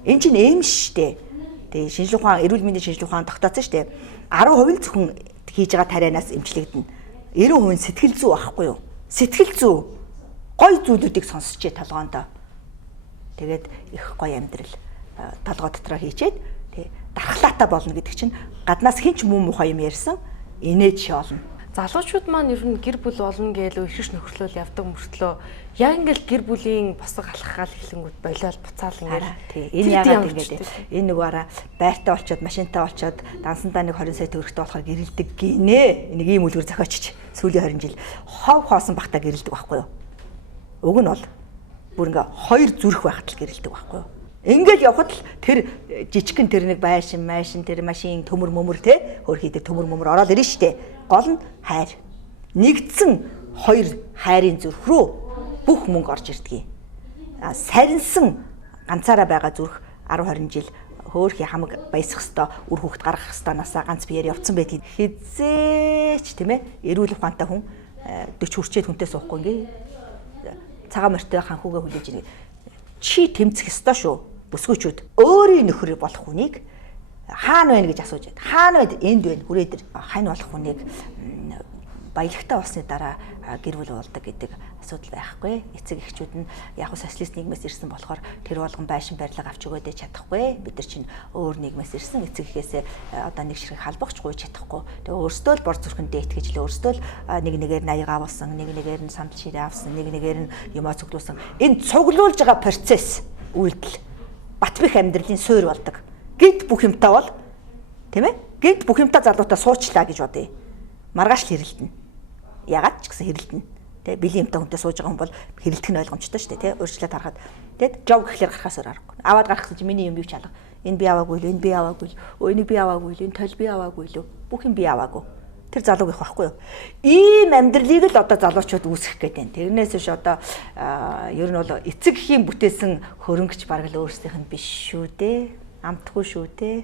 Энэ чинь эм штэ. Тэгээ шинжилгээ ухаан, эрүүл мэндийн шинжилгээ ухаан тогтоосон штэ. 10% зөвхөн хийж байгаа тарианаас эмчлэгдэнэ. 90% сэтгэл зүй ахгүй юу? Сэтгэл зүй гой зүйлүүдийг сонсчээ толгоондоо. Тэгээд их гоё амьдрал толгой дотроо хийчээд тий дархлаатай болно гэдэг чинь гаднаас хинч муу мухай юм ярьсан инээж олно. Залуучууд маань ер нь гэр бүл болно гээл өшөж нөхөрлөл явдаг мөртлөө яг ингээл гэр бүлийн босго алхахаал эхлэнгүүд болиол буцаал ингээл тий энэ яагаад ингээд энэ нөгөө араа байртай болчоод машинтай болчоод дансандаа нэг 20 сая төгрөгтэй болохоор гэрэлдэг гинэ. Нэг ийм үлгэр зохиочч сүүлийн 20 жил хов хоосон бахта гэрэлдэг байхгүй юу? Уг нь бол бүр ингээ хоёр зүрх байхад л гэрэлдэг байхгүй юу? Ингээл явхад л тэр жижигхэн тэр нэг байшин тэр машин төмөр мөмөр те хөрхийдээ төмөр мөмөр ороод ирнэ штэ. Гол нь хайр. Нэгдсэн хоёр хайрын зүрх рүү бүх мөнгө орж ирдэг. Сарнсан ганцаараа байгаа зүрх 10 20 жил хөөхий хамаг баясах хэвээр үр хүүхэд гаргах хэвээр насаа ганц биеэр явцсан байдгийг хизээч тийм ээ эрүүл ухаантай хүн 40 хүрчээд хүнтэй суухгүй ингээ цагаан морьтой ханхуугаа хүлээж ирнэ. Чи тэмцэх ёстой шүү. Бүсгүйчүүд өөрийн нөхөр болох хүнийг хаана байна гэж асууж байна. Хаана байд энд байна хүрээд хань болох хүнийг баялагтай болсны дараа гэр бүл болдог гэдэг асуудал байхгүй. Эцэг эхчүүд нь яг социалист нийгмээс ирсэн болохоор тэр болгон байшин барилга авч өгөөд чадахгүй. Бид нар чинь өөр нийгмээс ирсэн эцэг эхээсээ одоо нэг ширхэг халбахч гуйж чадахгүй. Тэгээ өөрсдөө л бор зүрхэндээ итгэж л өөрсдөө л нэг нэгээр 80 авсан, нэг нэгээр нь самт ширээ авсан, нэг нэгээр нь юмаа цуглуулсан. Энэ цуглуулж байгаа процесс үйлдэл бат бэх амьдралын суурь болдог. Гинт бүх юмтай бол тийм ээ? Гинт бүх юмтай залуутаа суучлаа гэж бодъё. Маргааш л хэрэлдэнэ. Ягаад ч гэсэн хэрэлдэнэ. Тэ бэлгийн юмтай хүнтэй сууж байгаа хүн бол хэрэлдэх нь ойлгомжтой шүү дээ, тэ өөрчлөлт харахад. Тэгэд жов гэхлээр гарахаас өөр аргагүй. Аваад гарах гэсэн чинь миний юм бий ч алга. Энэ би аваагүй л, энэ би аваагүй л, энийг би аваагүй л, энэ тол би аваагүй л. Бүх юм би аваагүй. Тэр залууг их байхгүй юу? Ийм амьдралыг л одоо залуучууд үүсгэх гээд байна. Тэрнээс биш одоо ер нь бол эцэг эхийн бүтээсэн хөрөнгөч бараг л өөрсдийнх нь биш шүү дээ. Амтгүй шүү дээ.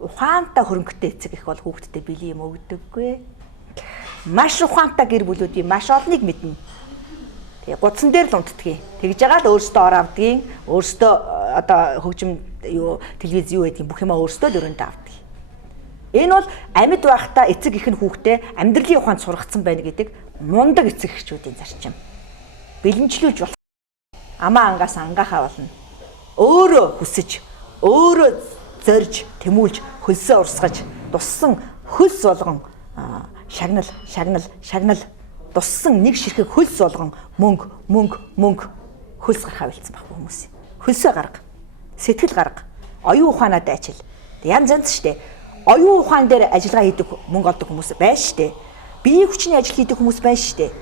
Ухаантай хөрөнгөтэй эцэг их бол хүүхдтэй били юм өгдөггүй. Маш ухаантай гэр бүлүүдийн маш олныг мэднэ. Тэгээ гудсан дээр л унтдгийг. Тэгж байгаа л өөрсдөө ор авдгийг, өөрсдөө одоо хөгжим юу телевиз юу гэдгийг бүх юмаа өөрсдөө л өрөөндөө авдаг. Энэ бол амьд байхдаа эцэг их нь хүүхдээ амьдралын ухаанд сургацсан байна гэдэг мундаг эцэг эхчүүдийн зарчим. Бэлэмжлүүлж болох. Амаа ангаас ангахаа болно. Өөрөө хүсэж, өөрөө зорж, тэмүүлж, хөлсөө урсгаж, туссан хөлс болгон шагнал туссан нэг ширхэг хөлс болгон мөнгө хөлс гарахаа бэлдсэн байхгүй хүмүүс. Хөлсөө гарга. Сэтгэл гарга. Оюун ухаанаа дайчил. Янз янз штэ. Оюун ухаан дээр ажиллагаа хийдэг мөнгө олдог хүмүүс байна штэ. Биеийн хүчний ажил хийдэг хүмүүс байна штэ.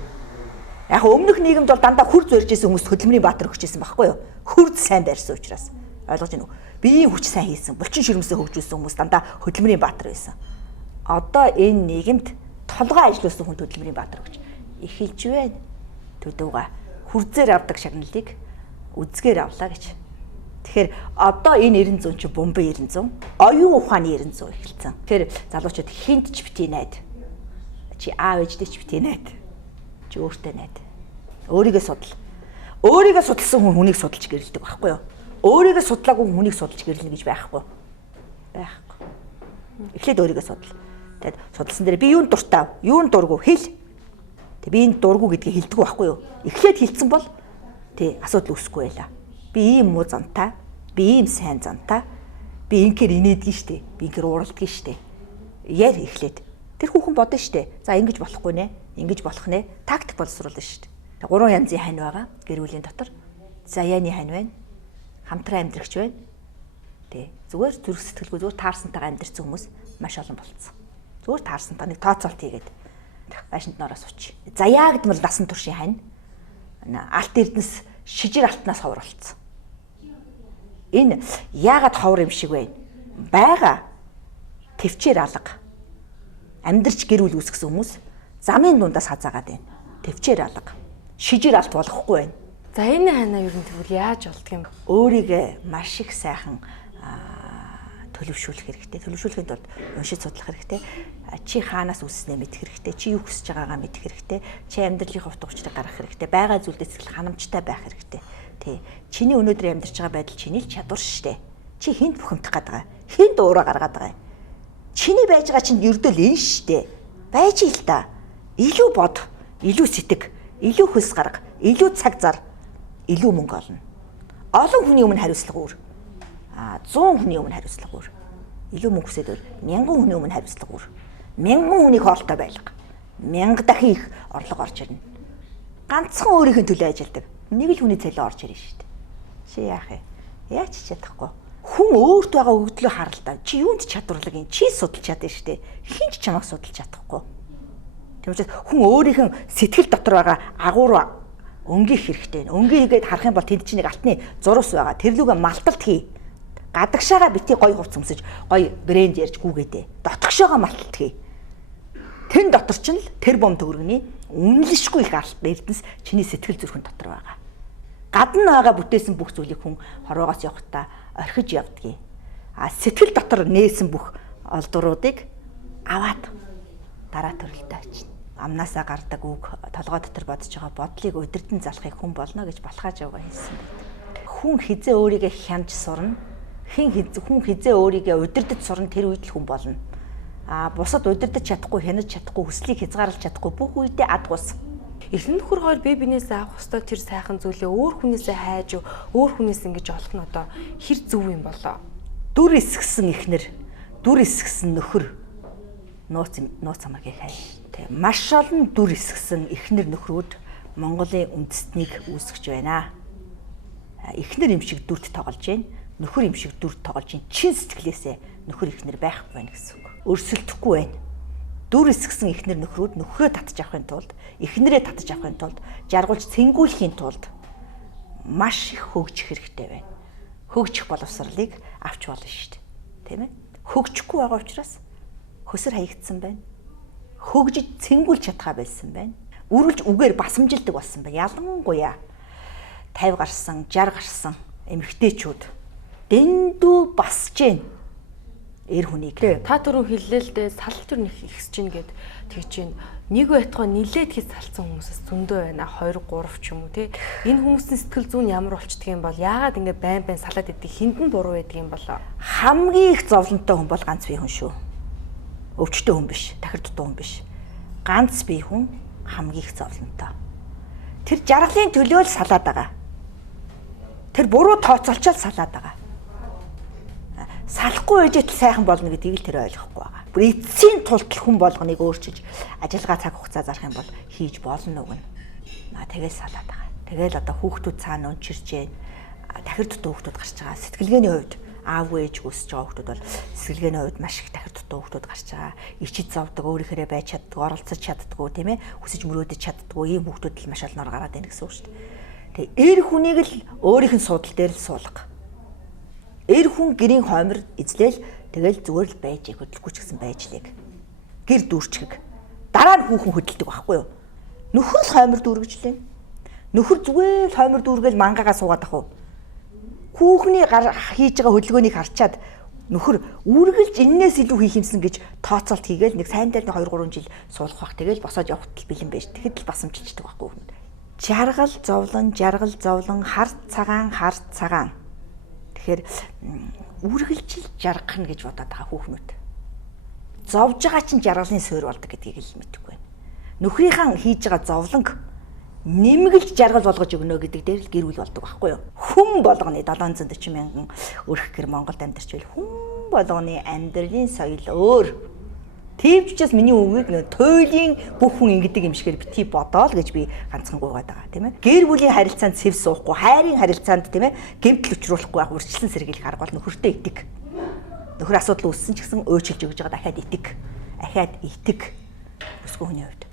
Яг өмнөх нийгэмд бол дандаа хүр зорж исэн хүмүүс хөдөлмөрийн баатар өгч исэн байхгүй юу? Хүрд сайн байрсан учраас. Ойлгож байна уу? Биеийн хүч сайн хийсэн, булчин ширмэсээ хөгжүүлсэн хүмүүс дандаа хөдөлмөрийн баатар байсан. Одоо энэ нийгэмд толгой ажиллуулсан хүн хөдөлмөрийн баатар өгч эхэлж байна. Төдөөга хүрзээр авдаг шагналыг үзгээр авлаа гэж. Тэгэхээр одоо энэ 900 чи бомбын 900, оюун ухааны 900 эхэлсэн. Тэгэхээр залуучууд хинт ч битий найд. Чи аав ээжтэй ч битий найд. Чи өөртөө найд. Өөрийгөө судал. Өөрийгөө судалсан хүн хүнийг судалж гэрэлдэг байхгүй юу? Өөрийгөө судлаагүй хүнийг судалж гэрлэнэ гэж байхгүй. Байхгүй. Эхлээд өөрийгөө судал. Тэгээд судалсан дээр би юунд дуртай, юунд дургу хэл. Тэг би энэ дургу гэдгийг хэлдэг байхгүй юу? Эхлээд хэлсэн бол тий асуудал үүсэхгүй байлаа. Би ийм муу зантай, би ийм сайн зантай, би ингээр инээдгий штэ, би ингээр ууралдгий штэ. Яар эхлээд. Тэр хүүхэн бодно штэ. За ингэж болохгүй нэ. Ингэж болох нэ. Тактик боловсруулна штэ. Тэг 3 янзын хань байгаа гэр бүлийн дотор. Заяаны хань байна. Хамтран амьдрагч байна. Тэ. Зүгээр зүрх сэтгэлгүй зүгээр таарсантайгаа амьдрсэн хүмүүс маш олон болцсон. Зүгээр таарсантаа нэг тооцоолт хийгээд байшинд нороос уч. Заяа гэдмэл насан туршийн хань. Алт эрдэнэс шижир алтнаас ховор болцсон. Энэ яагаад ховор юм шиг вэ? Бага төвчээр алга. Амьдрч гэр бүл үүсгэсэн хүмүүс замын дундаас хазаагаад байна. Төвчээр алга. Шижир алт болохгүй байна. За энэ ханаа юу гэвэл яаж болдг юм? Өөрийгөө маш их сайхан төлөвшүүлэх хэрэгтэй. Төлөвшүүлэхэд бол уншиж судлах хэрэгтэй. Чи хаанаас үүснээ мэдэх хэрэгтэй. Чи юу хүсэж байгаагаа мэдэх хэрэгтэй. Чи амьдралын хувьд учрыг гаргах хэрэгтэй. Байгаа зүйлдээ сэтгэл ханамжтай байх хэрэгтэй. Тэ. Чиний өнөөдөр амьдарч байгаа байдал чиний чадвар шттэ. Чи хинт бухимдах гээд байгаа. Хинт уураа гаргаад байгаа юм. Чиний байж байгаа чинь ердөө л энэ шттэ. Байж ил та. Илүү бод, илүү сэтг, илүү хөлс гарга, илүү цаг зар, илүү мөнгө олно. Олон хүний өмнө хариуцлага өөр. 100 хүний өмнө хариуцлага өөр. Илүү мөнгө хүсээд өөр. 1000 хүний өмнө хариуцлага өөр. 1000 хүнийг хоолтой байлга. 1000 дахин их орлого орж ирнэ. Ганцхан өөрийнх нь төлөө ажилладаг. Нэг л хүний цалин орж ирнэ шүү дээ. Чи яах вэ? Яаж чадахгүй? Хүн өөрт байгаа өгдлөө харалтаа. Чи юунд чадварлаг юм? Чи судалж чадна шүү дээ. Хин ч чамайг судалж чадахгүй. Тийм учраас хүн өөрийнх нь сэтгэл дотор байгаа агуур өнгөх хэрэгтэй. Өнгөйгээд харах юм бол тэнд чинь нэг алтны зурус байгаа. Тэр лүгэ малталт хий. Гадагшаага бити гой хувц өмсөж, гой брэнд ярьж гүгээдэ. Дотгошоогоо малталт хий. Тэн дотор чинь л тэр бом төгрөгний үнэлшгүй их алт эрдэнэс чиний сэтгэл зүрхэн дотор байгаа. Гадна байгаа бүтээсэн бүх зүйлийг хүн хороогоос явахдаа орхиж явдгийг. Сэтгэл дотор нээсэн бүх олдуруудыг аваад дараа төрөлтөө очино. Амнаасаа гардаг үг толгой дотор бодож байгаа бодлыг удирдан залахыг хүн болно гэж балхааж яваа хэлсэн байдаг. Хүн хизээ өөрийгөө хянж сурна. Хүн хизээ өөрийгөө удирдах сурна тэр үед л хүн болно. Бусад удирдах чадахгүй, хянаж чадахгүй, хүслийг хязгаарлаж чадахгүй бүх үедээ адгуус. Эхлэн нөхөр хоёр бие биенээсээ авах ёстой тэр сайхан зүйлээ өөр хүнээсээ хайж, өөр хүнээс ингэж олох нь одоо хэр зөв юм болоо. Дүр эсгсэн эхнэр, дүр эсгсэн нөхөр нууц амаргийг хай. Маш олон дүр эсгсэн эхнэр нөхрүүд Монголын үндэстнийг үүсгэж байна. Эхнэр юм шиг дүрт тоглож байна. Нөхөр юм шиг дүрт тоглож байна. Чин сэтгэлээсээ нөхөр эхнэр байхгүй байна гэсэн үг. Өрсөлдөхгүй байна. Дүр эсгсэн эхнэр нөхрүүд нөхрөө татж авахын тулд, эхнэрээ татж авахын тулд, жаргуулж цэнгүүлэхийн тулд маш их хөгжих хэрэгтэй байна. Хөгжих боловсролыг авч болно шүү дээ. Тийм ээ? Хөгжихгүй байгаа учраас хөсөр хаягдсан байна. Хөгжиж цэнгүүлж чадхаа байсан байна. Үргэлж үгээр басамжилдаг болсон байна. Ялангуяа 50 гарсан, 60 гарсан эмэгтэйчүүд дэндүү басж гин эр хүнийг. Та түрүү хэллээ л дээ салт төр нэг ихсэж гин гэд тэгж чинь нэг байтугай нилээд хий салцсан хүмүүсээс зөндөө байна. 2 3 ч юм уу тий. Энэ хүмүүсийн сэтгэл зүйн ямар болчдөг юм бол яагаад ингэ байн салаад идэг хинд нь буруу байдаг юм болоо. Хамгийн их зовлонтой хүн бол ганц бие хүн шүү. Өвчтөе хүн биш, тахир дутуу хүн биш. Ганц бие хүн хамгийн их зовлонтой. Тэр жаргалын төлөө л салаад байгаа. Тэр буруу тооцоолчол салаад байгаа. Салахгүй байжэт сайхан болно гэдгийг л тэр ойлгохгүй байгаа. Бүр эцсийн тулд хүн болгоныг өөрчилж ажиллагаа цаг хугацаа зарах юм бол хийж болно үг нь. Тэгээс салаад байгаа. Тэгэл одоо хүүхдүүд цаана унчирч जैन. Дахир дутуу хүүхдүүд гарч байгаа. Сэтгэлгээний хувьд аав ээж өсөж байгаа хүүхдүүд бол сэтгэлгээний хувьд маш их дахир дутуу хүүхдүүд гарч байгаа. Ичиж зовдөг, өөрийнхөө байж чаддаг, оролцож чаддаггүй тийм ээ. Хүсэж мөрөөдөж чаддаггүй ийм хүүхдүүд л маш олноор гараад байна гэсэн үг шүү дээ. Тэгээ эр хүнийг л өөрийнх нь судал дээр л суулга. Эр хүн гэрийн хоймор эзлээл тэгэл зүгээр л байж хөдөлгөөч гэсэн байжлыг. Гэр дүүрчгийг. Дараа нь хүүхэн хөдөлдөг байхгүй юу? Нөхөр л хоймор дүүргэж лээ. Нөхөр зүгээр л хоймор дүүргээл мангаагаа суугаад ах уу? Хүүхний хийж байгаа хөдөлгөөнийг харчаад нөхөр үргэлж энээс илүү хийх юмсан гэж тооцоолт хийгээл нэг сайндаа 2-3 жил суулгах бах. Тэгэл босоод явахт л бэлэн байж. Тэгэхэд л басамжилчдаг байхгүй хүмүүс. Жаргал зовлон хар цагаан. Тэгэхээр үргэлж л жаргах нь гэж бодоод байгаа хүүхнүүд. Зовж байгаа чинь жаргалын суурь болдог гэдгийг л мэдэхгүй байна. Нөхрийнхээ хийж байгаа зовлонг нэмгэлж жаргал болгож өгнө гэдэг дээр л гэр бүл болдог байхгүй юу? Хүн болгоны 740 мянган өрх гэр Монголд амьдарч байл хүн болгоны амьдралын соёл өөр. Тэвчээс миний үгийг нөө туйлын бүх хүн ингэдэг юм шигээр бити бодоол гэж би ганцхан гуйгаад байгаа тийм ээ. Гэр бүлийн харилцаанд сэв суухгүй, хайрын харилцаанд тийм ээ гэмтэл өчрүүлэхгүй байх үрчлэн сэргийлэх арга бол нөхөртэй итэг. Нөхөр асуудал үүссэн ч гэсэн өөчилж өгж байгаа дахиад итэг. Өсгөө хүний хувьд.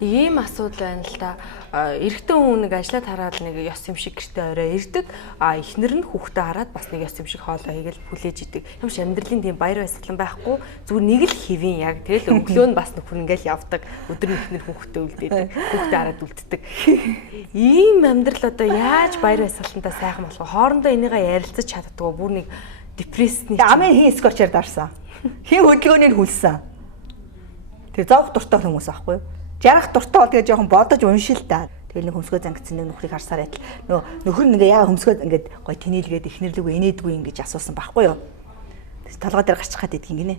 Ийм асуудал байна л да. Эрэгтэй хүн нэг ажиллаад хараад нэг ёс юм шиг гэртээ орой ирдэг. Эхнэр нь хүүхдээ хараад бас нэг ёс юм шиг хоолоо хийгээл хүлээж идэг. Ямар ч амьдралын тийм баяр баясгалан байхгүй. Зүгээр нэг л хэвэн яг тэгэл өглөө нь бас нөхөр ингээл явдаг. Өдөр нь эхнэр хүүхдээ үлдээдэг. Хүүхдээ хараад үлддэг. Ийм амьдрал одоо яаж баяр баясгалантаа сайхан болох вэ? Хоорондоо энийгээ ярилцаж чаддгүй бүр нэг депрессний. Амын хин скотчээр дарсан. Хин хөдөлгөөнийг хүлсэн. Тэр зовх дуртай хүмүүс аахгүй юу? Жарах дуртай бол тэгээ жоохон бодож уншил та. Тэгэл нэг хөмсгөө зангидсан нэг нөхрийг харсаар байтал нөхөр нэгээ яа хөмсгөө ингээд гой тэнээлгээд ихнэрлэгөө инээдгүй ингэж асуусан байхгүй юу? Толгой дээр гарчих гад идэх гинэ.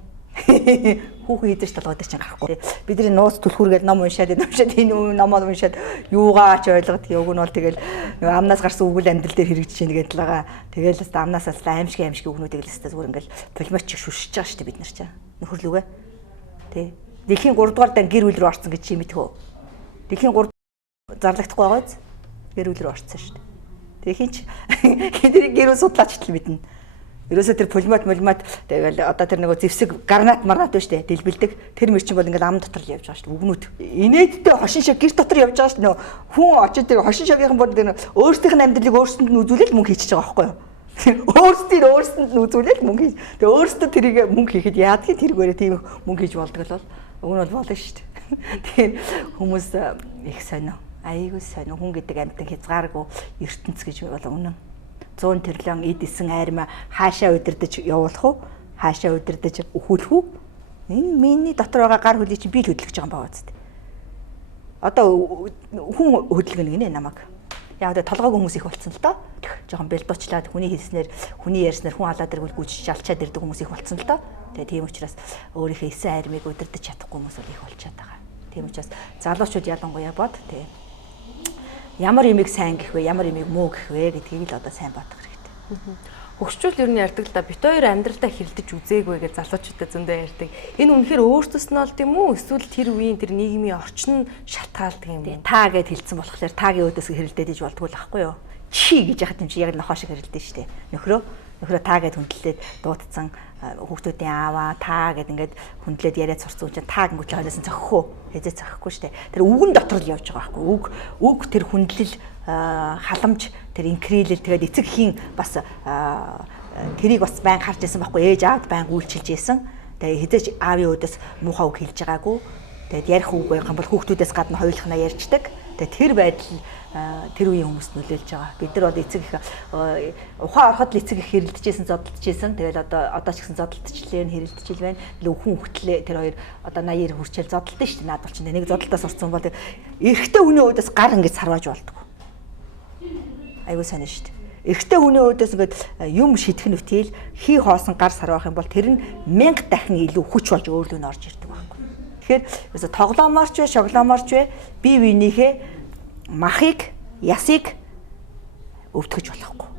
Хүүхэн идэж толгой дээр чинь гарахгүй. Бидний нууц түлхүүргээл ном уншаад энэ номоо уншаад юугаа ч ойлгодог. Уг нь бол тэгэл амнаас гарсан үгэл амьдрал дээр хэрэгжиж ийн гэдэг л байгаа. Тэгэл л амнаас л аимшиг үгнүүдийг л зүгээр ингээл пулмач шүшиж байгаа шүү дээ бид нар чаа. Нөхөр лүгэ. Тэ. Дэлхийн 3 дугаар дан гэр бүл рүү орсон гэж чи мэдэх үү? Дэлхийн 3 зарлагдахгүй байгаа биз? Гэр бүл рүү орсон шүү дээ. Тэгээ хин ч хэдэрийг гэр бүл судлаач л мэднэ. Ерөөсөө тэр пулмат тэгэл одоо тэр нөгөө зэвсэг гранат марнат байна шүү дээ. Дэлбэлдэг. Тэр мөрчин бол ингээл ам дотор л явж байгаа шүү дээ. Үгнүүд. Инээдтэй хошин шог гэр дотор явж байгаа шүү дээ. Хүн очиж тэр хошин шогийнхан бол тэр өөрсдийнх нь амьдралыг өөрсдөнд нь үзүүлэл мөнгө хийчихэж байгаа байхгүй юу? Өөрсдөнд нь үзүүлэл мөнгө хийж. Тэгээ өөрсдөө тэрийг мөнгө хийхэд яадгийн тэргээрээ тийм мөнгө хийж болдог л бол уг нь бол болно шүү дээ. Тэгэхээр хүмүүс их сонио. Айгүй сонио хүн гэдэг амьтан хязгааргүй ертөнц гэж бол үнэн. 100 тэрлэн эдсэн айрма хаашаа удирдах явуулах уу? Хаашаа удирдах өхүүлэх үү? Энэ миний дотор байгаа гар хөлийг чинь би л хөдөлгөж байгаа юм байна үст. Одоо хүн хөдөлгөнө гинэ намайг. Яг одоо толгойг хүмүүс их болцсон л доо. Жохон бэлдуучлаад хүний хэлснээр, хүний ярьснаар хүн алаад иргүүл гүйж алчаад ирдэг хүмүүс их болцсон л доо. Тэгээ тийм учраас өөрийнхөө эсэн айрмыг удирдах чадахгүй хүмүүс бол их болчиход байгаа. Тийм учраас залуучууд ялангуяа бод тий. Ямар юмыг сайн гэх вэ, ямар юмыг муу гэх вэ гэдгийг л одоо сайн бодох хэрэгтэй. Хөгшчүүл ер нь ярьдаг л да бит хоёр амьдралдаа хилдэж үзээгүй гэж залуучуудаа зөндөө ярьдаг. Энэ үнэхээр өөртөөс нь бол тийм үү? Эсвэл тэр үеийн тэр нийгмийн орчин шалтгаалдаг юм бэ? Та гэд хэлсэн болохоор тагийн өөдөөс хэрэлдээд иж болдгоо л ахгүй юу? Чи гэж яхад юм чи яг нохоо шиг хэрэлдэж штэ. Нөхрөө та гэд хүндлээд дуудсан хүүхдүүдийн ааваа та гэд ингээд хүндлээд яриад сурцсан чинь та гингүүч хоолойсон зохих уу? Хэзээ зохихгүй штэ. Тэр үгэн дотор л явж байгаа байхгүй. Үг тэр хүндлэл халамж тэр инкрилэл тэгээд эцэг хийн бас тэрийг бас байн харж исэн байхгүй. Ээж аавд байн үйлчилж исэн. Тэгээд хэзээ ч аавын өөдөөс муухай үг хэлж байгаагүй. Тэгээд ярих үг байх юм бол хүүхдүүдээс гадна хоёулахнаа ярьждаг. Тэгээд тэр байдал тэр үеийн хүмүүст нөлөөлж байгаа. Бид нар одоо эцэг их ухаан ороход л эцэг их хэрэлдэжсэн, зодтолжсэн. Тэгэл одоо ч гэсэн зодтолтчлээ, хэрэлдэж байна. Хүн хөлтлээ тэр хоёр одоо 80-ээр хүрчээл зодтолтой шүү дээ. Наад бол чинь нэг зодтолтоос орсон бол эрэгтэй хүний өөдөөс гар ингэж сарвааж болдог. Айгуу сайн шүү дээ. Эрэгтэй хүний өөдөөс ингэж юм шитгэх нүтэл хий хоосон гар сарвах юм бол тэр нь 1000 дахин илүү хүч болж өөрлөө нь орж ирдэг байхгүй. Тэгэхээр ерөөсө тоглооморч вэ, шоглооморч вэ бие биенийхээ махыг, ясыг өвтгөж болохгүй.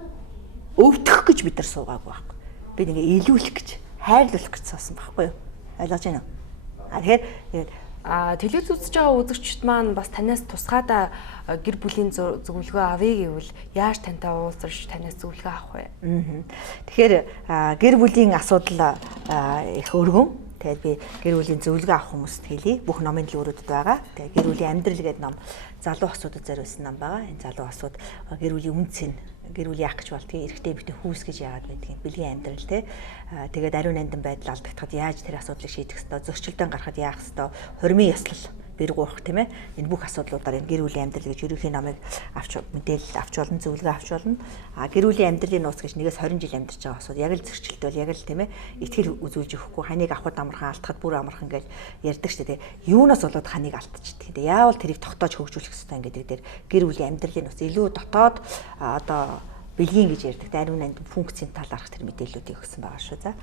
Өвтгөх гэж бид нар суугаагүй байхгүй. Бид ингээ илүүлэх гэж, хайрлуулах гэж суусан байхгүй юу? Ойлгож байна уу? Тэгэхээр Телевиз үзэж байгаа үзэгчид маань бас танаас тусгаадаа гэр бүлийн зөвлөгөө авъя гэвэл яаж тантай уулзаж танаас зөвлөгөө авах вэ? Тэгэхээр гэр бүлийн асуудал их өргөн. Тэгээд би гэр бүлийн зөвлөгөө авах хүмүүст хэлье. Бүх номын дэлгүүрүүдэд байгаа. Тэгээд гэр бүлийн амьдрал гэдэг ном залуу асуудад зориулсан ном байгаа. Энэ залуу асууд гэр бүлийн үнцэн, гэр бүл яах гэж болдгийг, эрэгтэй эмэгтэй хүүс гэж яагаад байдгийг, бэлгийн амьдрал те. Тэгээд ариун нандин байдал алдагдахад яаж тэр асуудлыг шийдэх ёстой, зөрчилдөөн гарахад яах ёстой, хормын ёслол бэрг уурах тийм ээ. Энэ бүх асуудлуудаар энэ гэр бүлийн амьдрал гэж ерөнхий номыг мэдээлэл авч болно, зөвлөгөө авч болно. Гэр бүлийн амьдралын нууц гэж нэгээс 20 жил амьдарч байгаа асуудал яг л зөрчилт бол яг л тийм ээ. Итгэл үзүүлж өгөхгүй, ханыг авахд амархан, алдахад бүр амархан гэж ярьдаг шүү дээ. Юунаас болоод ханыг алдчихдаг. Тэгээ яавал тэрийг тогтоож хөгжүүлэх ёстой гэдэг дээр гэр бүлийн амьдралын нууц илүү дотоод одоо бэлгийн гэж ярьдаг. Ариун нандин функцийн талаарх тэр мэдээллүүдийг өгсөн байгаа шүү. За.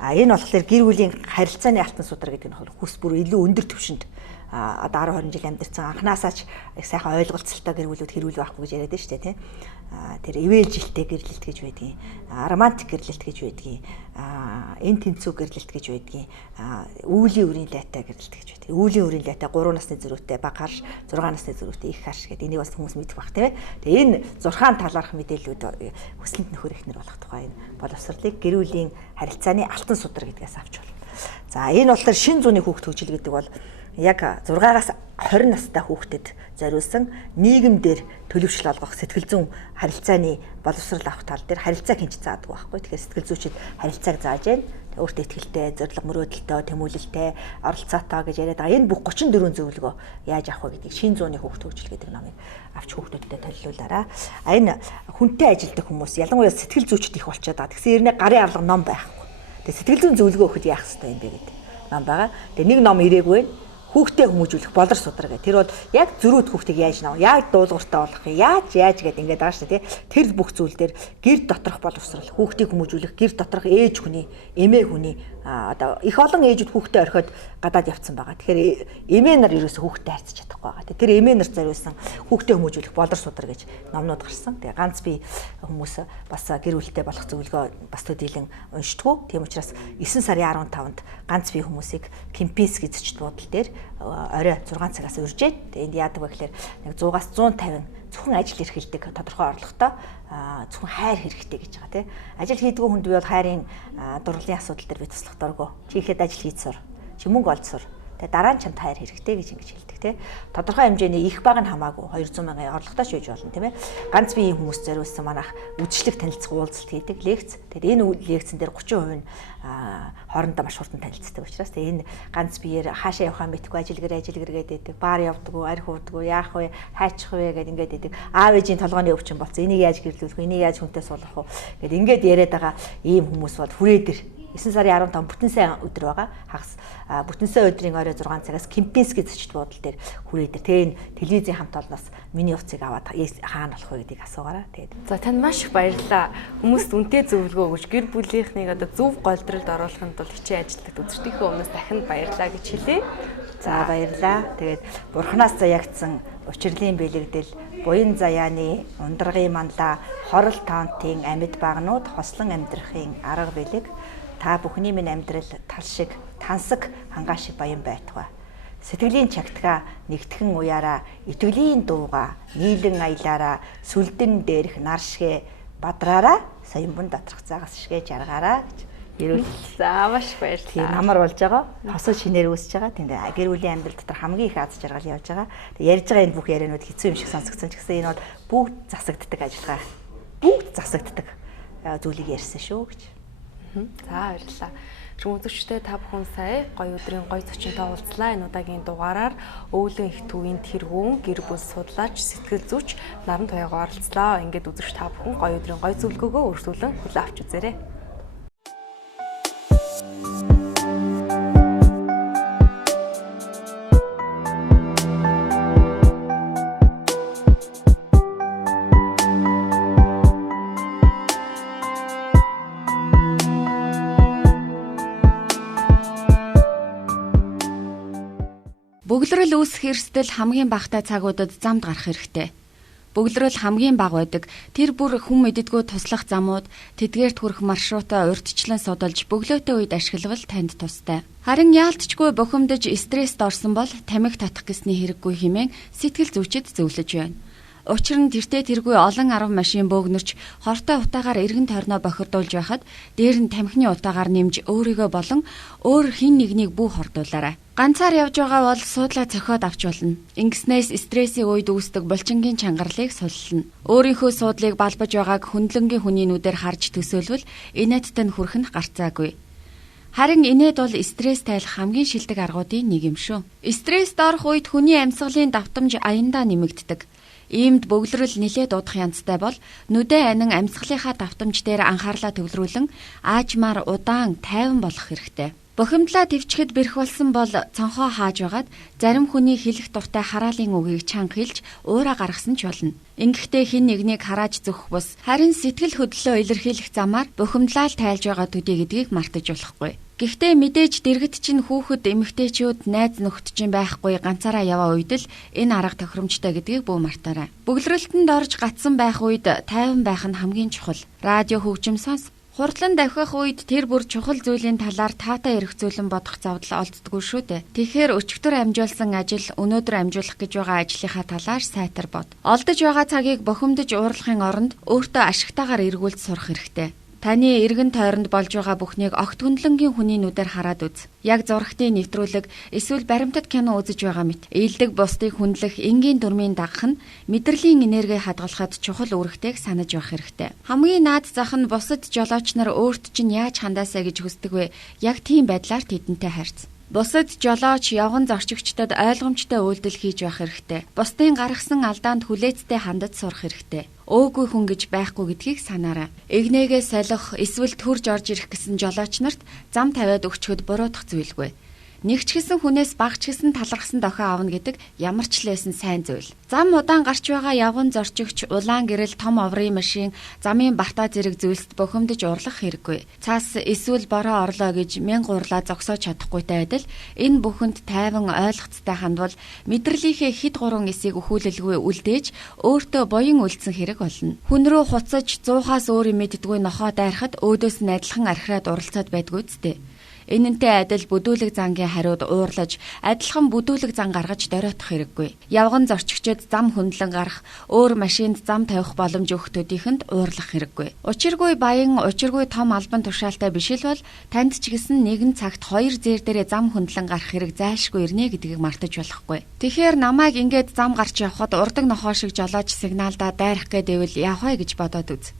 Энэ болохоор гэр бүлийн харилцааны алтан судар гэдэг нь хүс бүр илүү өндөр түвшинд одоо 10 20 жил амьдарсан анханасаа ч их сайхан ойлголцолтой гэр бүлүүд хэрүүл байхгүй гэж яриад штэ тий. Тэр ивэлжилтэй гэрлэлт гэж байдгийг, романтик гэрлэлт гэж байдгийг, эн тэнцүү гэрлэлт гэж байдгийг, үүлийн үрийн лайтай гэрлэлт гэж байдаг. Үүлийн үрийн лайтай 3 насны зөрүүтэй, бага харш, 6 насны зөрүүтэй, их харш гэдэг энийг бас хүмүүс мэдэх бах тийм ээ. Тэгээ энэ 6 талаарх мэдээллүүд хүслэнд нөхөр ихнэр болох тухай энэ боловсролыг гэр бүлийн харилцааны алтан судар гэдгээс авч болно. За энэ болохоор шин зууны хүүхд хөгжил гэдэг бол яг 6-аас 20 настай хүүхдэд зориулсан нийгэмдэр төлөвшил олгох сэтгэл зүйн харилцааны боловсрол авах тал дээр харилцааг хинж заадаг байхгүй. Тэгэхээр сэтгэл зүйчид харилцааг зааж байна. Өөртөө ихтэй, зориг мөрөөдөлтөө, тэмүүлэлтэй, оролцоотой гэж яриад байгаа. Энэ бүх 34 зөвлөгөө яаж авах вэ гэдгийг шин зууны хүүхд хөгжил гэдэг номыг авч хүүхдүүдэд төлөвлүүлээрэ. Энэ хүнтэй ажилтдаг хүмүүс ялангуяа сэтгэл зүйчид их болчиход байгаа. Тэгсэн хэрнээ гарын авлага ном байхгүй. Тэгээ сэтгэл зүйн зөвлөгөө өгөхөд яах ёстой юм бэ гэдэг ном байгаа. Тэгээ нэг ном ирээгүй байна. Хүүхдээ хүмүүжүүлэх болор судар гэх. Тэр бол яг зөрүүд хүүхдийг яаж наваа, яг дуулууртай болох юм, яаж гэдэг ингээд байгаа шүү дээ. Тэр бүх зүйл дээр гэр доторх боловсрал, хүүхдийг хүмүүжүүлэх, гэр доторх ээж хүний, эмээ хүний одоо их олон ээжүүд хүүхдээ орхиод гадаад явцсан байгаа. Тэгэхээр эмээ нар ерөөсө хүүхдээ хайцаж чадахгүй байгаа. Тэр эмээ нарт зориулсан хүүхдээ хүмүүжүүлэх болор судар гэж номнууд гарсан. Тэгээ ганц би хүмүүс бас гэр бүлтэй болох зөвлөгөө бас төдийлөн уншдаггүй. Тийм учраас 9 сарын 15-нд ганц би хүмүүсийг Кемпинский зочд буудал дээр орой 6 цагаас урьжээд энд яадаг вэ гэхээр нэг 100-аас 150 зөвхөн ажил эрхэлдэг тодорхой орлоготой зөвхөн хайр хэрэгтэй гэж байгаа тийм. Ажил хийдгүү хүнд би бол хайрын дурлалын асуудал дээр би туслах дурггүй. Чи ихэд ажил хийж сур. Чи мөнгө олж сур. Тэгээ дараа нь чамд хайр хэрэгтэй гэж ингэж хэлдэг тийм. Тодорхой хэмжээний их бага нь хамаагүй 200 мянган орлоготой ч байж болно тийм ээ. Ганц биеийн хүмүүс зориулсан манайх үдшилэг танилцах уулзалт хийдэг лекц. Тэгэхээр энэ лекцэн дээр 30% нь хоорондоо маш хурдан танилцдаг учраас тэгээ энэ ганц биеэр хаашаа явахаа мэдгүй ажил гэр гэдэг баар явдггүй арх уудггүй яах вэ хайчих вэ гэдэг ингээд байдаг. Аав ээжийн толгойн өвчин болсон. Энийг яаж гэрлүүлэх вэ? Энийг яаж хүнтэй суулгах вэ? Гэт ингээд яриад байгаа ийм хүмүүс бол хүрээдэр 9 сарын 15 бүтэн сайн өдөр байгаа. Хагас бүтэн сайн өдрийн орой 6 цагаас Кемпинский зочд буудал дээр хүрээдэр. Тэгээ энэ телевизийн хамт олноос миний уцыг аваад хаана болох вэ гэдгийг асуугаараа. Тэгээд за танд маш их баярлалаа. Хүмүүст үнэтэй зөвлөгөө өгч гэр бүлийнхнийг одоо зөв голдролд оруулахын тулд хичээн ажилладаг үзэгчдийнхээ өмнөөс дахин баярлалаа гэж хэлье. За баярлалаа. Тэгээд бурхнаас заягдсан учирлын бэлэгдэл, буян заяаны, ундрагын манлаа, хорол таунтын амьд багнууд хослон амьдрахын арга бэлэг та бүхний минь амьдрал тал шиг тансаг хангаа шиг баян байтугай. Сэтгэлийн чагтгаа нэгтгэн уяараа, итгэлийн дууга нийлэн аялаараа, сүлдэн дээрх нар шигэ бадраараа, саянбан доторх загас шигэ жаргаараа гэж ерөөлсөн. За маш баярлалаа. Тийм амар болж байгаа. Хосоо шинээр үүсэж байгаа. Тийм гэр бүлийн амьдрал дотор хамгийн их аз жаргал явж байгаа. Ярьж байгаа энэ бүх яриануд хэцүү юм шиг сонсогдсон ч гэсэн энэ бол бүгд засагддаг ажиллагаа. Бүгд засагддаг зүйлийг ярьсан шүү гэж. За баярлалаа. Хүмүүстчтэй та бүхэн сая гоё өдрийн гоё зочинтой уулзлаа. Энэ удаагийн дугаараар өвлөн их төвийн тэргүүн гэр бүл судлаач сэтгэл зүйч Наран Туяагаа оролцлоо. Ингээд үзэгч та бүхэн гоё өдрийн гоё зөвлөгөөгөө өргөжлөн хүлээн авч үзээрэй. Бөглөрөл үүсэх эрсдэл хамгийн багатай цагуудад замд гарах хэрэгтэй. бөглөрөл хамгийн бага байдаг. Тэр бүр хүн мэддэггүй туслах замууд, тэдгээрт хүрэх маршрутаа урьдчилан судалж бөглөөтэй үед ашиглавал танд тустай. Харин яалтчгүй бухимдаж стресст орсон бол тамхи татах гэсний хэрэггүй хэмээн сэтгэл зүйчид зөвлөж байна. Учир нь тэртээ тэргүй олон 10 машин бөөгнөрч хортой утаагаар эргэн тойрноо бохирдуулж байхад дээр нь тамхины утаагаар нэмж өөрийгөө болон өөр хин нэгнийг бүү хордуулаарай. Ганцаар явж байгаа бол суудлаа цохиод авч болно. Ингэснээс стрессийн үед үүсдэг булчингийн чангарлыг суллана. Өөрийнхөө суудлыг балбаж байгааг хөндлөнгийн хүний нүдээр харж төсөөлвөл инээдтэй нь хүрэх нь гарцаагүй. Харин инээд бол стресс тайлах хамгийн шилдэг аргуудын нэг юм шүү. Стресст орох үед хүний амьсгалын давтамж аяндаа нэмэгддэг. Иймд бөглөрөл нилээд удах янзтай бол нүдэн анин амьсгалынхаа давтамж дээр анхаарлаа төвлөрүүлэн аажмаар удаан тайван болох хэрэгтэй. Бухимдлаа төвчгэд бэрх болсон бол цонхоо хааж байгаад зарим хүний хэлэх дуртай хараалын үгийг чанга хэлж уураа гаргасан ч болно. Ингэхдээ хин нэгнийг харааж зөхөх бус харин сэтгэл хөдлөлөө илэрхийлэх замаар бухимдлаа тайлж байгаа төдий гэдгийг мартаж болохгүй. Гэхдээ мэдээж дэргэд чинь хүүхэд эмэгтэйчүүд найз нөхд чинь байхгүй ганцаараа яваа үед л энэ арга тохиромжтой гэдгийг бүү мартаарай. Бөглөрөлтөнд орж гацсан байх үед тайван байх нь хамгийн чухал. Радио хөгжим сонс. Хурдлан давхих үед тэр бүр чухал зүйлийн талаар таатай эргцүүлэн бодох завдал олддоггүй шүү дээ. Тэгэхээр өчигдөр амжуулсан ажил өнөөдөр амжуулах гэж байгаа ажлынхаа талаар сайтар бод. Олдож байгаа цагийг бухимдаж уурлахын оронд өөртөө ашигтайгаар эргүүлж сурах хэрэгтэй. Таны эргэн тойронд болж байгаа бүхнийг огт хөндлөнгийн хүний нүдээр хараад үз. Яг зурагтын нэвтрүүлэг эсвэл баримтат кино үзэж байгаа мэт. Ээлдэг бусдыг хүндлэх энгийн дүрмийн дагах нь мэдрэлийн энерги хадгалахад чухал үүрэгтэйг санаж байх хэрэгтэй. Хамгийн наад зах нь бусад жолооч нар өөрт чинь яаж хандаасаа гэж хүсдэг вэ? Яг тийм байдлаар тэдэнтэй харьц. Бусад жолооч явган зорчигчдод ойлгомжтой үйлдэл хийж байх хэрэгтэй. Бусдын гаргасан алдаанд хүлээцтэй хандаж сурах хэрэгтэй. Өөгүй хүн гэж байхгүй гэдгийг санаарай. Эгнээгээ солих эсвэл төрж орж ирэх гэсэн жолооч нарт зам тавиад өгчөхөд буруутгах зүйлгүй. Нэг ч гэсэн хүнээс багч гэсэн талархсан дохио авна гэдэг ямар ч лээсэн сайн зүйл. Зам удаан гарч байгаа явган зорчигч, улаан гэрэл, том оврын машин, замын бартаа зэрэг зүйлсд бухимдаж урлах хэрэггүй. Цаас эсвэл бороо орлоо гэж мянга урлаа зогсоож чадахгүйтэй адил энэ бүхэнд тайван ойлгоцтой хандвал мэдрэлийнхээ хэд гурван эсийг өхүүлэлгүй үлдээж өөртөө буян үлдсэн хэрэг болно. Хүн рүү хуцаж 100-аас өөр мэддэггүй нохоо дайрахад өөдөөс нь адилхан архираад уралцаад байдгүй үстэй. Энэнтэй адил бүдүүлэг зангийн хариуд уурлаж, адилхан бүдүүлэг зан гаргаж доройтох хэрэггүй. Явган зорчигчид зам хөндлөн гарах, өөр машинд зам тавих боломж өгөх төдийхөнд уурлах хэрэггүй. Учиргүй баян, учиргүй том албан тушаалтай биш л бол танд ч гэсэн нэгэн цагт хоёр зээр дээрээ зам хөндлөн гарах хэрэг зайлшгүй ирнэ гэдгийг мартаж болохгүй. Тэгэхээр намайг ингээд зам гарч явхад урдаг нохоо шиг жолооч сигналдаа дайрах гэдээвэл явхаа гэж бодоод үз.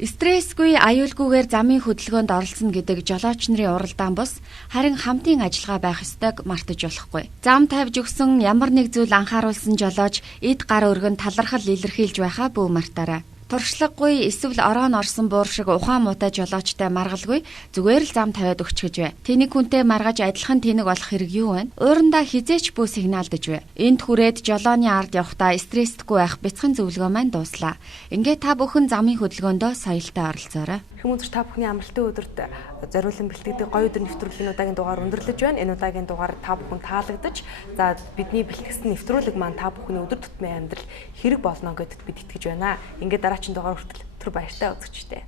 Стрессгүй аюулгүйгээр замын хөдөлгөөнд оролцсон гэдэг жолооч нарын уралдаан бус харин хамтын ажиллагаа байх ёстойг мартаж болохгүй. Зам тавьж өгсөн ямар нэг зүйл анхааруулсан жолооч эд гар өргөн талархал илэрхийлж байхаа бүү мартаарай. Туршлагагүй эсвэл ороон орсон буур шиг ухаан муутай жолоочтой маргалгүй зүгээр л зам тавиад өгч гэж бай. Тэнийг хүнтэй маргаж адилхан тэнэг болох хэрэг юу вэ? Уурандаа хизээч бүү сигналдаж бай. Энд хүрээд жолооны ард явахдаа стрессдгүй байх бяцхан зөвлөгөө маань дууслаа. Ингээ та бүхэн замын хөдөлгөөндөө соёлтой оролцоорой. Хүмүүст та бүхний амралтын өдөрт зориулан бэлтгэдэг гоё өдөр нэвтрүүлгийн удаагийн дугаар өндөрлөж байна. Энэ удаагийн дугаар та бүхэн таалагдаж, за бидний бэлтгэсэн нэвтрүүлэг маань та бүхний өдөр тутмын амьдрал хэрэг болно гэдэгт бид итгэж байна. Ингээд дараагийн дугаар хүртэл түр баяртай үзэгчтэй.